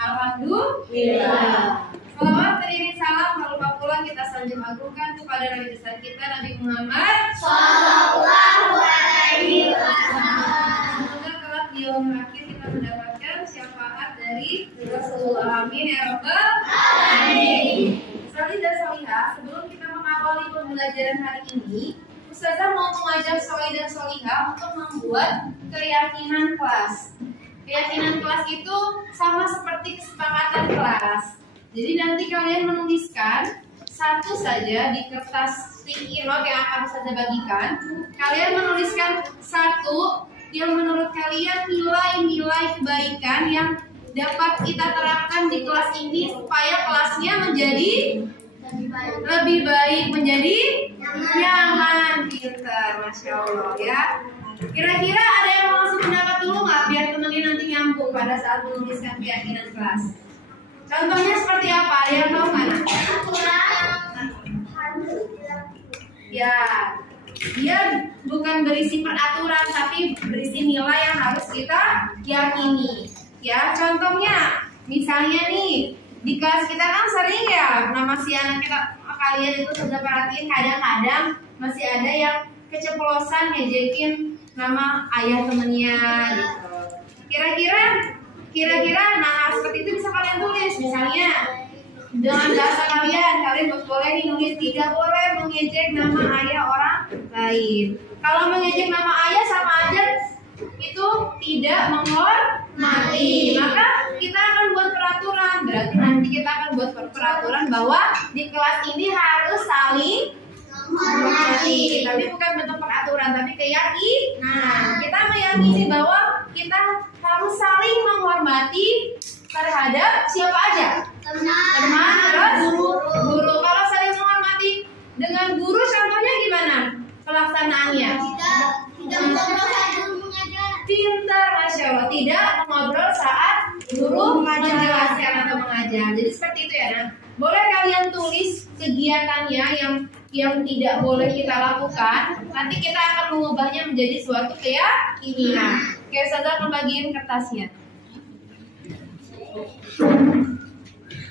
Alhamdulillah. Salawat beriring salam, tak lupa pula kita sanjung agungkan kepada Nabi besar kita Nabi Muhammad Sallallahu alaihi wasallam. Semoga kelak di yaumul akhir kita mendapatkan syafaat dari Rasulullah. Amin ya rabbal alamin. Soli dan Solihah, sebelum kita mengawali pembelajaran hari ini, Ustazah mau mengajak Soli dan Solihah untuk membuat keyakinan kelas. Keyakinan kelas itu sama seperti kesepakatan kelas. Jadi nanti kalian menuliskan satu saja di kertas sticky note yang akan Ustazah bagikan. Kalian menuliskan satu yang menurut kalian nilai-nilai kebaikan yang dapat kita terapkan di kelas ini supaya kelasnya menjadi lebih baik, menjadi nyaman, pintar, Masya Allah ya. Kira-kira ada yang mau ngasih pendapat dulu nggak biar temennya nanti nyambung pada saat menuliskan keyakinan kelas? Contohnya seperti apa? Ada yang tahu nggak? Ya, dia bukan berisi peraturan tapi berisi nilai yang harus kita yakini. Ya, contohnya misalnya nih di kelas kita kan sering ya nama si anak kita kalian itu sudah perhatiin kadang-kadang masih ada yang keceplosan ngejekin nama ayah temennya gitu. Kira-kira nah seperti itu bisa kalian tulis misalnya dengan bahasa kalian boleh nih nulis tidak boleh mengejek nama ayah orang lain. Kalau mengejek nama ayah sama aja itu tidak menghormati. Maka kita akan buat peraturan. Berarti nanti kita akan buat peraturan bahwa di kelas ini harus saling menghormati. Tapi bukan bentuk peraturan, tapi keyakinan. Nah, kita meyakini bahwa kita harus saling menghormati terhadap siapa aja? Teman, terus guru. Kalau saling menghormati dengan guru, contohnya gimana pelaksanaannya? Tidak mengobrol saat guru mengajar. Pintar, Masya Allah. Tidak mengobrol saat guru menjelaskan atau mengajar. Jadi seperti itu ya, Nah. Boleh kalian tulis kegiatannya yang tidak boleh kita lakukan. Nanti kita akan mengubahnya menjadi suatu keyakinan. Oke, Ustazah akan bagiin kertasnya.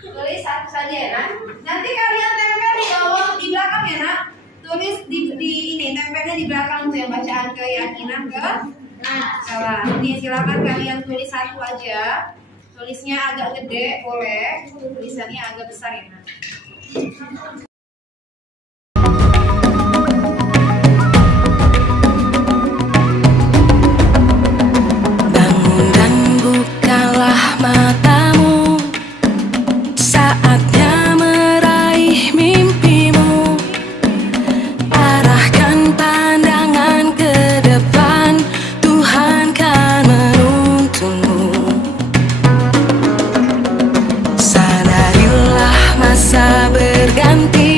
Tulis satu saja ya, Nak. Nanti kalian tempel di bawah, di belakang ya, Nak. Tulis di ini, tempelnya di belakang untuk yang bacaan keyakinan ke salah. Ini silakan kalian tulis satu aja. Tulisnya agak gede, boleh. Tulisannya agak besar ya, Nak. Bangun dan bukalah matamu, saatnya meraih mimpimu. Arahkan pandangan ke depan, Tuhan kan menuntunmu. Sadarilah masa berganti,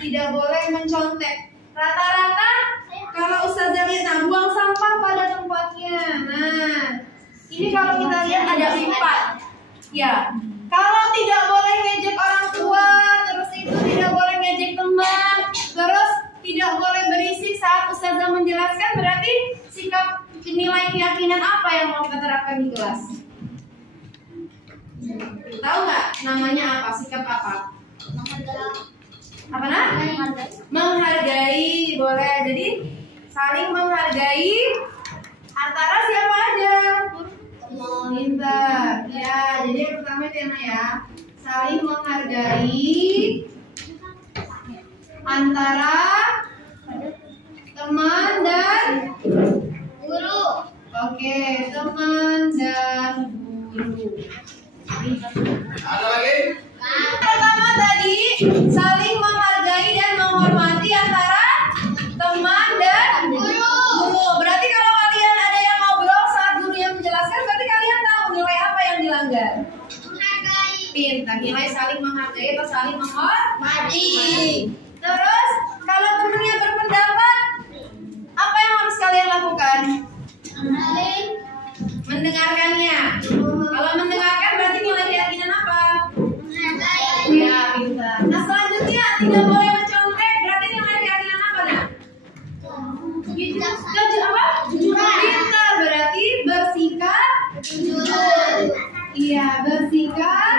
tidak boleh mencontek. Rata-rata kalau Ustazah lihat, buang sampah pada tempatnya. Nah, ini kalau kita lihat ada 4. Ya, kalau tidak boleh ngejek orang tua, terus itu tidak boleh ngejek teman, terus tidak boleh berisik saat Ustazah menjelaskan, berarti sikap nilai keyakinan apa yang mau kita terapkan di kelas? Tahu nggak namanya apa? Sikap apa? Apa nah? Menghargai, boleh. Jadi saling menghargai antara siapa aja? Pintar. Ya, jadi yang pertama itu ya, saling menghargai antara teman dan guru. Oke, teman dan guru. Ada lagi? Pertama tadi saling menghargai dan menghormati antara teman dan guru. Berarti kalau kalian ada yang ngobrol saat guru yang menjelaskan, berarti kalian tahu nilai apa yang dilanggar. Pintar, nilai saling menghargai atau saling menghormati. Terus kalau temennya berpendapat, apa yang harus kalian lakukan? Mendengarkannya. Kalau mendengarkan berarti nilai keyakinan apa? Ya, pintar. Nah, selanjutnya tidak boleh mencontek, berarti nilai keyakinan apa nah? Jujur apa? Pintar, berarti bersikap jujur. Iya, bersikap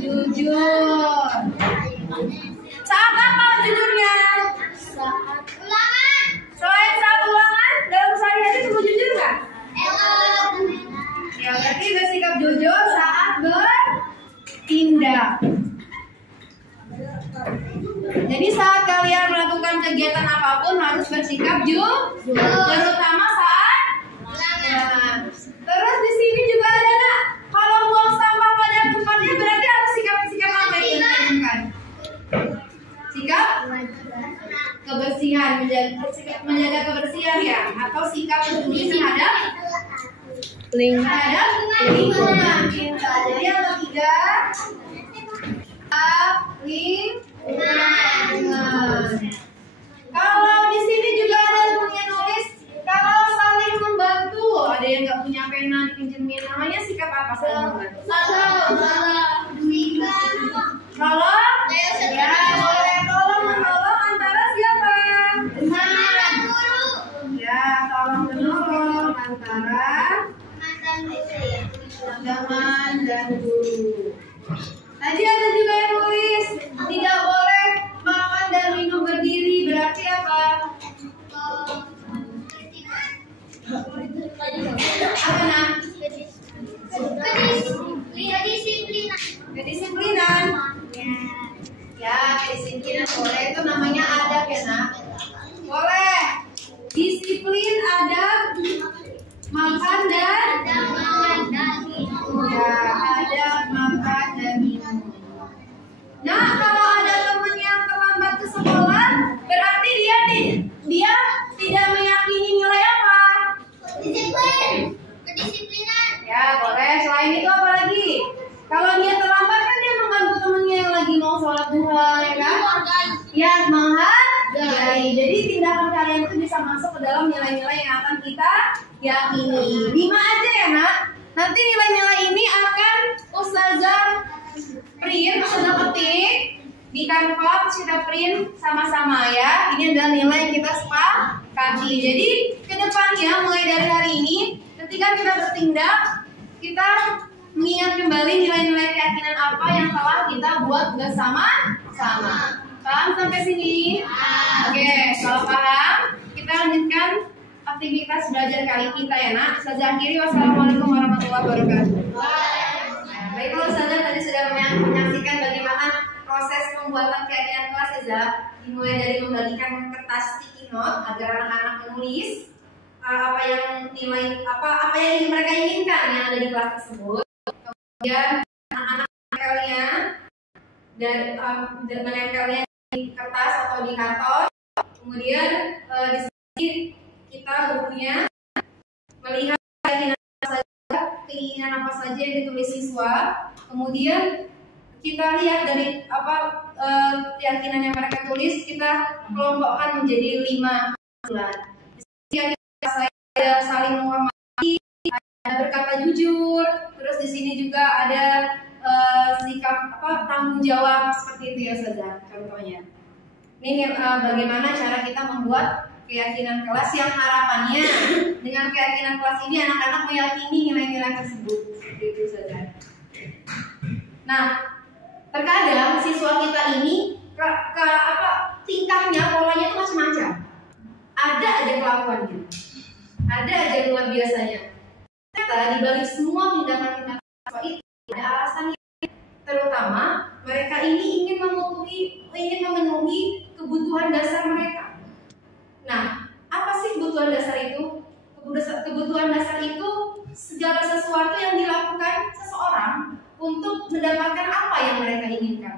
jujur. Saat apa jujurnya? Selain saat ulangan, dalam sehari-hari perlu jujur nggak? Ya, berarti bersikap jujur saat bertindak. Jadi saat kalian melakukan kegiatan apapun harus bersikap jujur, terutama saat ulangan. Terus di sini juga ada nak, kalau buang sampah pada tempatnya berarti harus sikap apa yang diinginkan? Sikap kebersihan, menjaga kebersihan ya, atau sikap peduli terhadap lingkungan. Jadi yang ketiga, lingkungan. Kalau di sini juga ada yang nulis, kalau saling membantu, ada yang nggak punya pena dipinjemin, namanya sikap apa saling membantu? Kalau ya boleh tolong menolong antara siapa? Ya, tolong menolong antara teman dan guru. Tadi ada juga yang tulis tidak boleh makan dan minum berdiri, berarti apa? Apa nah? Kedisiplinan. Ya, kedisiplinan boleh, itu namanya adab ya nak. Boleh. Disiplin, adab, makan dan ya, adab, makan dan minum. Nah, kalau ada teman yang terlambat ke sekolah, berarti dia tidak meyakini nilai apa? Kedisiplinan. Ya, boleh. Selain itu apa lagi? Kalau dia terlambat kan dia mengganggu temannya yang lagi mau sholat duha, ya kan? Ya, menghargai. Jadi tindakan kalian itu bisa masuk ke dalam nilai-nilai yang akan kita yakini. 5 aja ya nak. Nanti nilai-nilai ini akan Ustazah print, Ustazah ketik di Canva, kita print sama-sama ya. Ini adalah nilai yang kita sepakati. Jadi kedepannya mulai dari hari ini, ketika kita bertindak, kita mengingat kembali nilai-nilai keyakinan apa yang telah kita buat bersama-sama. Paham sampai sini? Oke, kalau paham, kita lanjutkan aktivitas belajar kali kita ya nak. Ustazah akhiri, wassalamualaikum warahmatullahi wabarakatuh. Baiklah Ustazah, tadi sudah menyaksikan bagaimana proses pembuatan keyakinan kelas ya. Dimulai dari membagikan kertas sticky note agar anak-anak menulis apa yang mereka inginkan yang ada di kelas tersebut. Kemudian anak-anak kalian dan menempelnya di kertas atau di karton. Kemudian di sini kita gurunya melihat keinginan apa saja yang ditulis siswa. Kemudian kita lihat dari keyakinan yang mereka tulis kita kelompokkan menjadi 5 bulan. Yang kita saling menghormati, ada berkata jujur, terus di sini juga ada sikap tanggung jawab seperti itu ya Ustazah contohnya. Ini bagaimana cara kita membuat keyakinan kelas yang harapannya dengan keyakinan kelas ini anak-anak meyakini nilai-nilai tersebut seperti itu Ustazah. Nah, terkadang siswa kita ini tingkahnya, polanya itu macam-macam. Ada aja kelakuannya, ada aja luar biasanya. Ternyata di balik semua tindakan siswa itu ada alasannya. Terutama mereka ini ingin memenuhi kebutuhan dasar mereka. Nah, apa sih kebutuhan dasar itu? Kebutuhan dasar itu segala sesuatu yang dilakukan seseorang untuk mendapatkan apa yang mereka inginkan.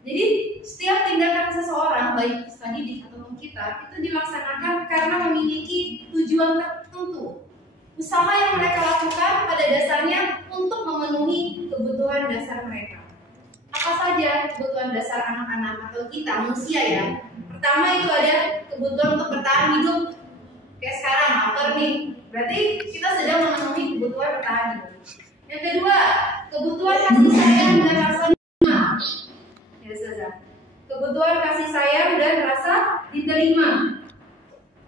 Jadi setiap tindakan seseorang, baik tadi ataupun kita, itu dilaksanakan karena memiliki tujuan tertentu. Usaha yang mereka lakukan pada dasarnya untuk memenuhi kebutuhan dasar mereka. Apa saja kebutuhan dasar anak-anak atau kita manusia ya? Pertama itu ada kebutuhan untuk bertahan hidup. Kayak sekarang lapar nih, berarti kita sedang memenuhi kebutuhan bertahan hidup. Yang kedua, kebutuhan kasih sayang dan rasa diterima. Ya Ustazah. Kebutuhan kasih sayang dan rasa diterima.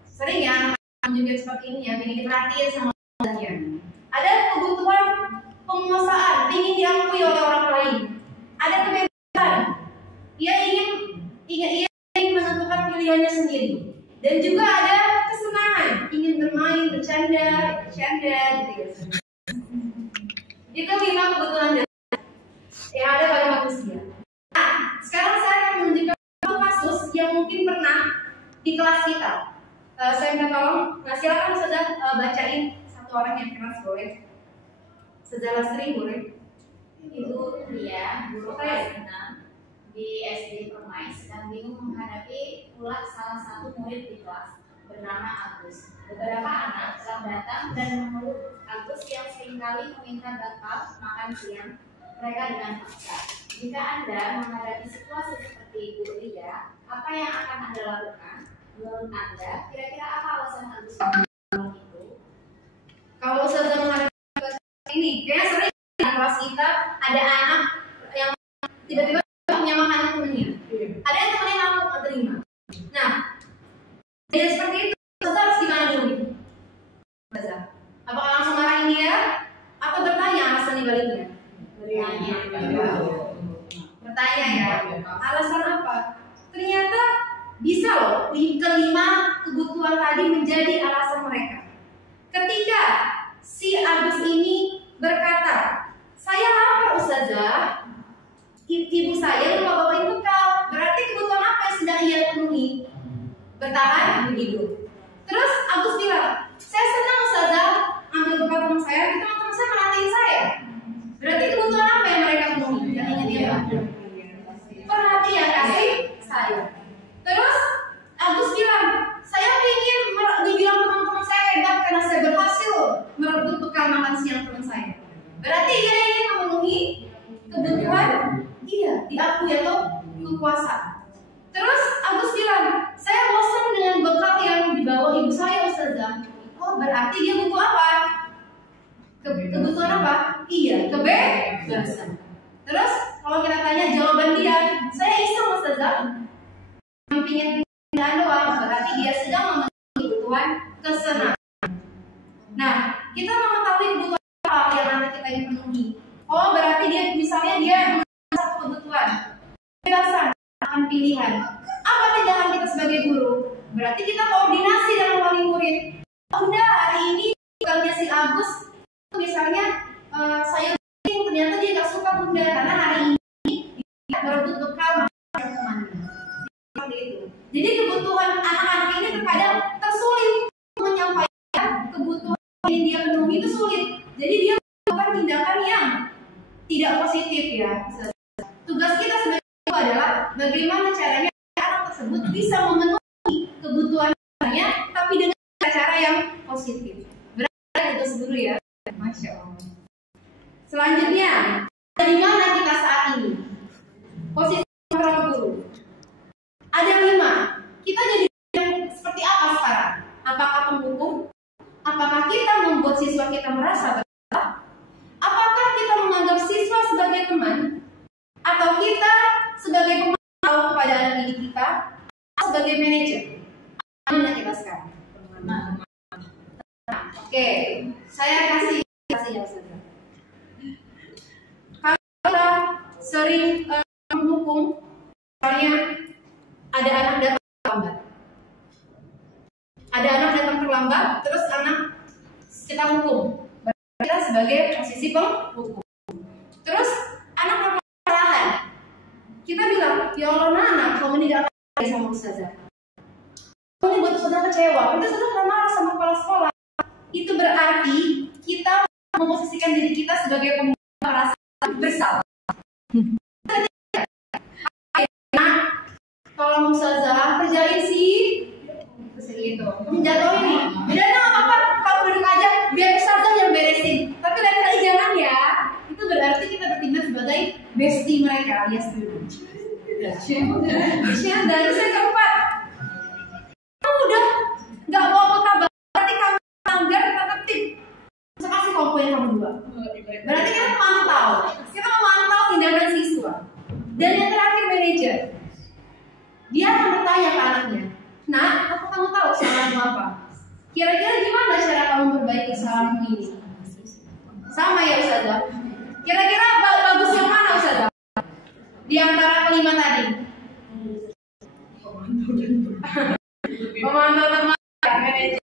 Sering ya anak-anak juga seperti ini ya, ingin diperhatiin sama orangnya. Ada kebutuhan penguasaan, ingin diakui oleh orang lain. Ada kebebasan, ia ingin menentukan pilihannya sendiri. Dan juga ada kesenangan, ingin bermain, bercanda gitu ya. Itu 5 kebutuhan dasar yang ada pada manusia. Nah, sekarang saya akan menunjukkan satu kasus yang mungkin pernah di kelas kita. Saya minta tolong, silakan Ustazah bacain satu orang yang keras boleh. Ustazah Lasri boleh. Itu dia, guru kelas 6 di SD Permai sedang bingung menghadapi pula salah satu murid di kelas bernama Agus. Beberapa anak telah datang dan memeluk Agus yang seringkali meminta bakal makan siang mereka dengan paksa. Jika Anda menghadapi situasi seperti Bu Lia, apa yang akan Anda lakukan? Menurut Anda, kira-kira apa alasan Agus melakukan itu? Kalau Ustazah menghadapi ini, kayaknya sering di kelas kita ada anak yang tiba-tiba punya makanan temennya. Ada yang temennya nggak mau terima. Nah, jadi seperti itu, Ustazah harus gimana dulu? Ustazah, apakah langsung marahin dia? Atau bertanya alasan dibaliknya? Bertanya ya. Alasan apa? Ternyata bisa loh, kelima kebutuhan tadi menjadi alasan mereka. Ketika si Agus ini berkata, saya lapar Ustazah, ibu saya lupa bawain bekal. Berarti kebutuhan apa yang sedang ia penuhi? Bertahan hidup. Terus Agus bilang, saya senang Ustazah ambil bekal teman saya, teman-teman saya merhatiin saya. Berarti kebutuhan apa yang mereka penuhi? Yang ingin dia bangun? Perhatian, kasih sayang. Terus Agus bilang, saya ingin dibilang teman-teman saya hebat karena saya berhasil merebut bekal makan siang teman saya. Berarti dia ingin memenuhi kebutuhan diakui atau kekuasaan. Terus Agus bilang, saya bosan dengan bekal yang dibawa ibu saya Ustazah. Oh, berarti dia butuh apa? Kebutuhan apa? Iya, kebebasan. Terus kalau kita tanya jawaban dia, saya iseng Ustazah. Yang ingin pindahan doang, berarti dia sedang memenuhi kebutuhan kesenangan. Nah, kita mau mengetahui kebutuhan apa yang anak kita ingin penuhi. Oh, berarti dia misalnya dia satu kebutuhan kebebasan akan pilihan. Apa tindakan kita sebagai guru? Berarti kita koordinasi dengan wali murid. Bunda, hari ini bukannya si Agus misalnya saya ternyata dia gak suka Bunda karena hari ini dia berebut bekal makan temannya. Seperti itu. Jadi kebutuhan anak-anak ini terkadang tersulit menyampaikan kebutuhan yang dia penuhi itu sulit. Jadi dia melakukan tindakan yang tidak positif ya. Tugas kita sebagai guru adalah bagaimana caranya anak tersebut bisa memenuhi kebutuhannya tapi dengan cara yang positif. Berarti itu guru ya. Masya Allah. Selanjutnya, dari mana kita saat ini? Posisi orang manajer. Mana kita sekarang? Oke, saya kasih ya saja. Kalau kita sering menghukum, misalnya ada anak datang terlambat. Ada anak datang terlambat, terus anak kita hukum. Berarti kita sebagai posisi penghukum. Terus anak melakukan kesalahan. Kita bilang, ya Allah anak, kamu tidak akan sama ustazah. Kamu buat ustazah kecewa. Kita sudah marah sama kepala sekolah. Itu berarti kita memposisikan diri kita sebagai pembuat merasa bersalah. Kalau ustazah kerjain sih gitu, menjatuhin nih. Udah nggak apa-apa, kamu duduk aja, biar ustazah yang beresin. Tapi lain kali jangan ya. Itu berarti kita bertindak sebagai bestie mereka alias dulu. Dan saya keempat, kamu udah nggak mau mutabak, berarti kamu melanggar tata tertib. Saya kasih kompo yang kamu dua. Berarti kita memantau tindakan siswa. Dan yang terakhir manajer, dia akan bertanya ke anaknya, nah, apa kamu tahu kesalahanmu apa? Kira-kira gimana cara kamu memperbaiki kesalahanmu ini? Sama ya ustazah. Kira-kira bagus yang mana ustazah? Di antara kelima tadi. Memantau teman manajer.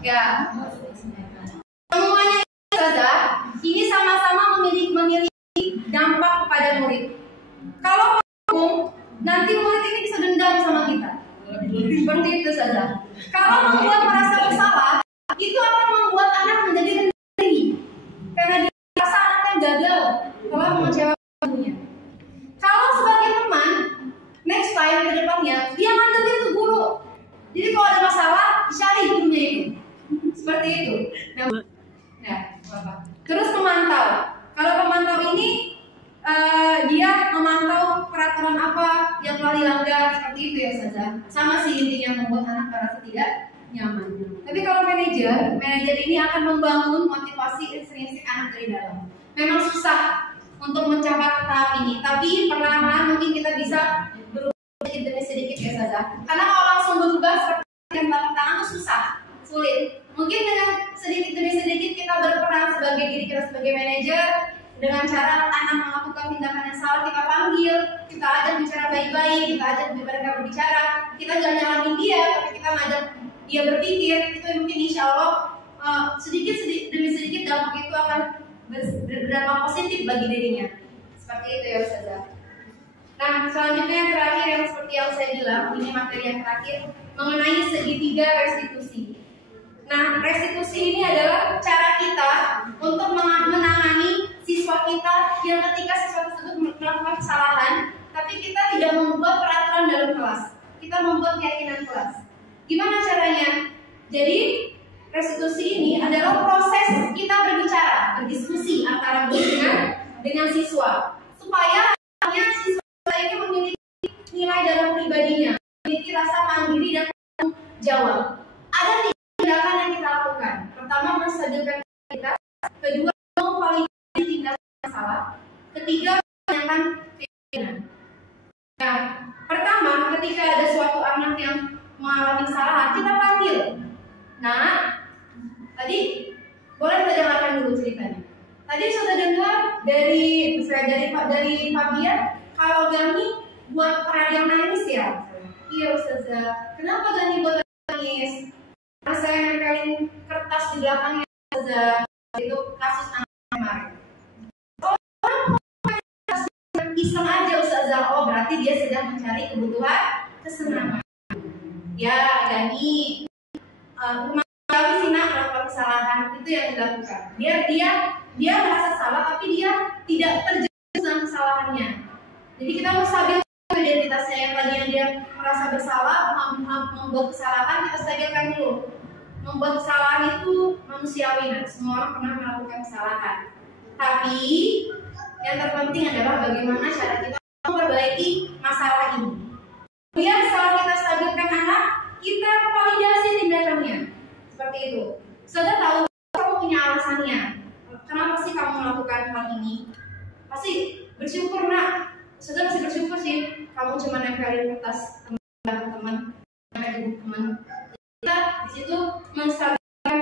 Ya. Semuanya ustazah, ini sama-sama memiliki dampak kepada murid. Kalau hukum, nanti murid ini bisa dendam sama kita. Seperti itu saja. Kalau membuat merasa bersalah, itu akan membuat anak menjadi rendah diri. Karena dia merasa anaknya gagal telah mengecewakan ibunya. Kalau sebagai teman, next time ke depannya, dia akan dengar tuh guru. Jadi kalau ada masalah, cari gurunya itu. Seperti itu. Nah, terus memantau. Kalau pemantau ini dia memantau peraturan apa yang telah dilanggar, seperti itu ya saja. Sama sih intinya, membuat anak merasa tidak nyaman. Tapi kalau manajer ini akan membangun motivasi intrinsik anak dari dalam. Memang susah untuk mencapai tahap ini, tapi perlahan mungkin kita bisa berubah sedikit demi sedikit ya saja. Karena kalau langsung berubah seperti yang tangan itu susah, sulit. Mungkin dengan sedikit demi sedikit kita berperan sebagai diri kita sebagai manajer. Dengan cara anak melakukan tindakan yang salah, kita panggil, kita ajak bicara baik-baik, kita ajak mereka berbicara, kita jangan nyalahin dia, tapi kita ngajak dia berpikir. Itu mungkin insya Allah sedikit demi sedikit dampak itu akan berdampak positif bagi dirinya. Seperti itu ya ustazah. Nah, selanjutnya yang terakhir yang seperti yang saya bilang, ini materi yang terakhir mengenai segitiga restitusi. Nah, restitusi ini adalah cara kita untuk menangani siswa kita yang ketika siswa tersebut melakukan kesalahan, tapi kita tidak membuat peraturan dalam kelas. Kita membuat keyakinan kelas. Gimana caranya? Jadi, restitusi ini adalah proses kita berbicara, berdiskusi antara guru dengan siswa, supaya siswa ini memiliki nilai dalam pribadinya, memiliki rasa mandiri dan tanggung jawab. Ada tindakan yang kita lakukan. Pertama, menstabilkan kita. Kedua, memvalidasi tindakan salah. Ketiga, menanyakan keyakinan. Nah, pertama, ketika ada suatu anak yang mengalami kesalahan, kita panggil. Nah, tadi boleh saya dengarkan dulu ceritanya. Tadi sudah dengar dari Fabian, kalau Gani buat radio nangis ya. Iya Ustazah. Kenapa Gani buat nangis? Karena saya nempelin kertas di belakangnya Ustazah. Itu kasus anak kemarin. Iseng aja Ustazah. Oh berarti dia sedang mencari kebutuhan kesenangan. Ya Gani, kami sih nak melakukan kesalahan, itu yang dilakukan. Dia merasa salah tapi dia tidak terjerumus dalam kesalahannya. Jadi kita harus stabilkan identitasnya. Yang tadinya dia merasa bersalah, membuat kesalahan, kita stabilkan dulu. Membuat kesalahan itu manusiawi, nah, semua orang pernah melakukan kesalahan. Tapi yang terpenting adalah bagaimana cara kita memperbaiki masalah ini. Kemudian setelah kita stabilkan anak, kita validasi tindakannya. Seperti itu. Sudah tahu kamu punya alasannya. Kenapa sih kamu melakukan hal ini? Pasti bersyukur nak. Sudah masih bersyukur sih. Kamu cuma nempelin kertas teman. teman-teman. Kita di situ menstabilkan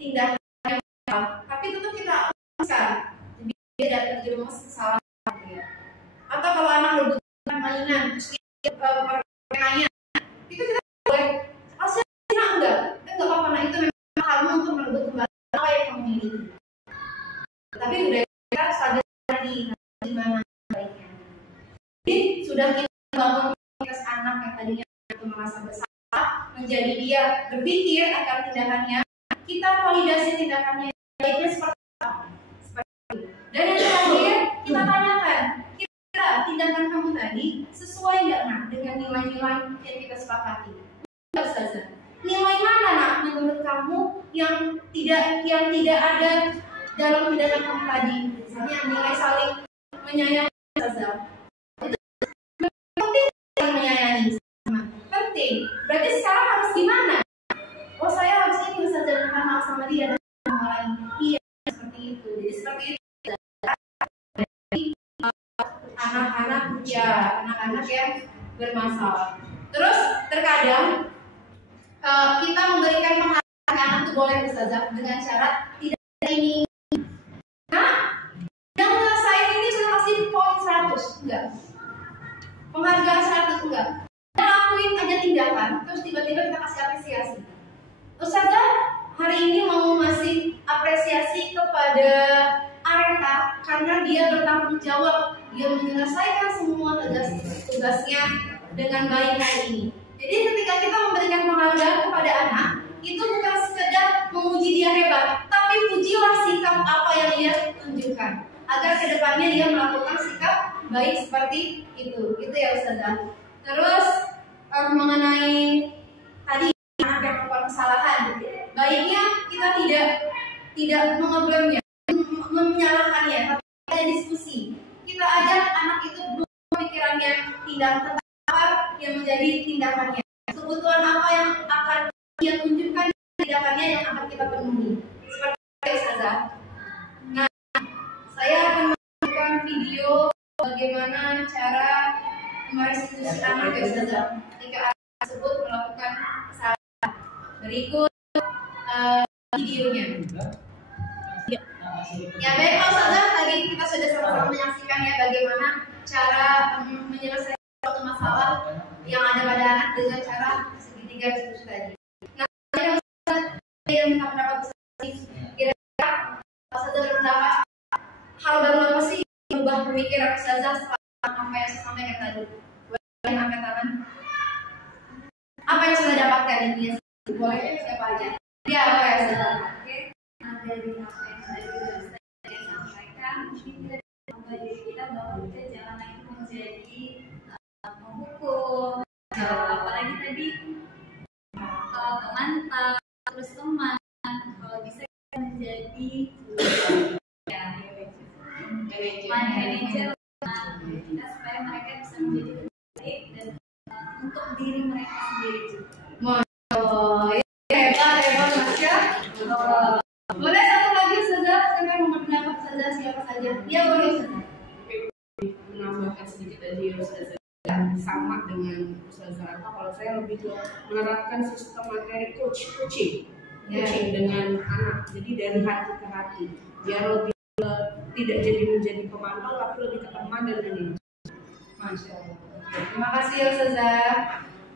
tindakan yang salah, tapi tetap kita lakukan biar tidak terjerumus kesalahan. Ya. Atau kalau anak berbuat mainan, terus dia permainannya, itu kita boleh hasilnya enggak apa-apa. Nah itu memang kamu untuk merebut kembali apa yang kamu miliki. Tapi udah kita sadar lagi gimana baiknya. Jadi sudah kita bangun komunitas anak yang tadinya itu merasa bersalah, menjadi dia berpikir akan tindakannya, kita validasi tindakannya baiknya seperti apa. Dan yang terakhir kita tanyakan, kira-kira tindakan kamu tadi sesuai nggak nak dengan nilai-nilai yang kita sepakati? Enggak, Ustazah. Nilai mana nak menurut kamu yang tidak ada dalam tindakan kamu tadi? Misalnya nilai saling menyayangi, Ustazah. Itu penting saling menyayangi. Penting. Berarti sekarang harus gimana? Oh saya harus ini Ustazah minta maaf sama dia dan sama lain. Iya seperti itu. Jadi seperti itu. Anak-anak yang bermasalah. Terus terkadang kita memberikan penghargaan anak itu boleh Ustazah dengan syarat tidak ini. Nah, yang menyelesaikan ini sudah pasti poin 100 enggak? Penghargaan 100 enggak? Kita lakuin aja tindakan, terus tiba-tiba kita kasih apresiasi. Ustazah hari ini mau ngasih apresiasi kepada Areta karena dia bertanggung jawab, dia menyelesaikan semua tugasnya dengan baik hari ini. Jadi ketika kita memberikan penghargaan kepada anak, itu bukan sekedar memuji dia hebat, tapi pujilah sikap apa yang dia tunjukkan agar kedepannya dia melakukan sikap baik seperti itu. Itu ya Ustazah. Terus mengenai tadi anak yang melakukan kesalahan, baiknya kita tidak mengeblemnya, menyalahkannya, tapi ada diskusi. Kita ajak anak itu pikirannya tindakan apa yang menjadi tindakannya, kebutuhan apa yang akan dia tunjukkan tindakannya yang akan kita penuhi. Seperti itu Ustazah. Nah, saya akan menunjukkan video bagaimana cara merestitusi anak ya Ustazah ketika anak tersebut melakukan kesalahan. Berikut videonya. Ya baik Pak Ustazah, tadi kita sudah sama-sama menyaksikan ya bagaimana cara menyelesaikan suatu masalah yang ada pada anak dengan cara segitiga diskusi tadi. Nah, saya yang minta pendapat Ustazah, kira-kira Ustazah berpendapat hal baru apa sih yang berubah pemikiran Ustazah setelah apa yang saya sampaikan tadi? Boleh angkat tangan. Apa yang sudah dapatkan ini? Boleh siapa aja? Ya, boleh Ustazah. Oke. Dari apa yang saya sampaikan, mungkin kita membuat diri kita bahwa kita jangan lagi menjadi menghukum, apalagi tadi teman terus teman, kalau bisa kita menjadi manajer kita supaya mereka bisa menjadi lebih baik dan untuk diri mereka sendiri. Hebat Mas ya. Boleh satu lagi Ustazah, saya mau pendapat Ustazah siapa saja? Ya boleh Ustazah. Menambahkan sedikit aja ya Ustazah. Sama dengan Ustazah, kalau saya lebih ke menerapkan sistem materi coaching dengan anak. Jadi dari hati ke hati, biar lebih tidak menjadi pemantau, tapi lebih ke teman dan mendidik. Masya Allah. Terima kasih ya Ustazah.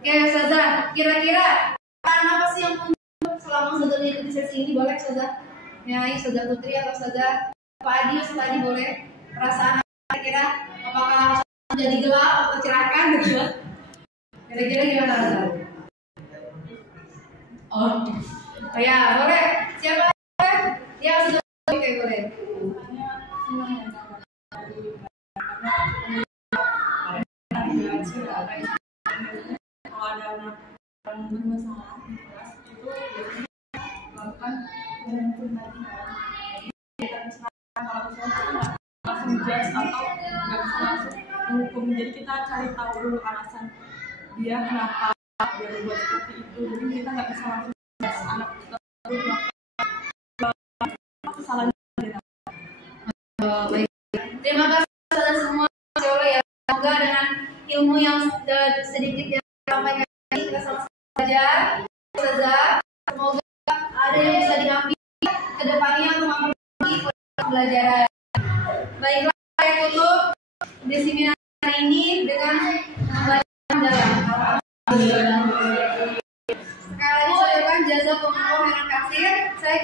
Oke Ustazah, kira-kira apa sih yang muncul selama Ustazah mengikuti sesi ini? Boleh Ustazah? Ya, Ustazah Putri atau Ustazah Pak Adi, Ustazah Adi boleh. Perasaan kira-kira apakah jadi gelap atau cerahkan gitu? Kira-kira gimana Ustazah? Oh ya boleh. Siapa? Ya Ustazah Oke boleh. Kalau ada anak yang bermasalah di kelas itu biasanya melakukan hukum tadi kan. Jadi kalau misalnya kita nggak langsung judge atau nggak bisa langsung menghukum, jadi kita cari tahu dulu alasan dia kenapa dia berbuat seperti itu. Jadi kita nggak bisa langsung judge anak kita kesalahan. Baik. Terima kasih saudara semua. Insya Allah ya, semoga dengan ilmu yang sedikit yang sampaikan ini kita sama-sama belajar. Ustazah, semoga ada yang bisa diambil ke depannya untuk memperbaiki pembelajaran. Baiklah, saya tutup seminar hari ini dengan membaca dalam. Sekali lagi saya ucapkan jazakumullah khairan katsir. Saya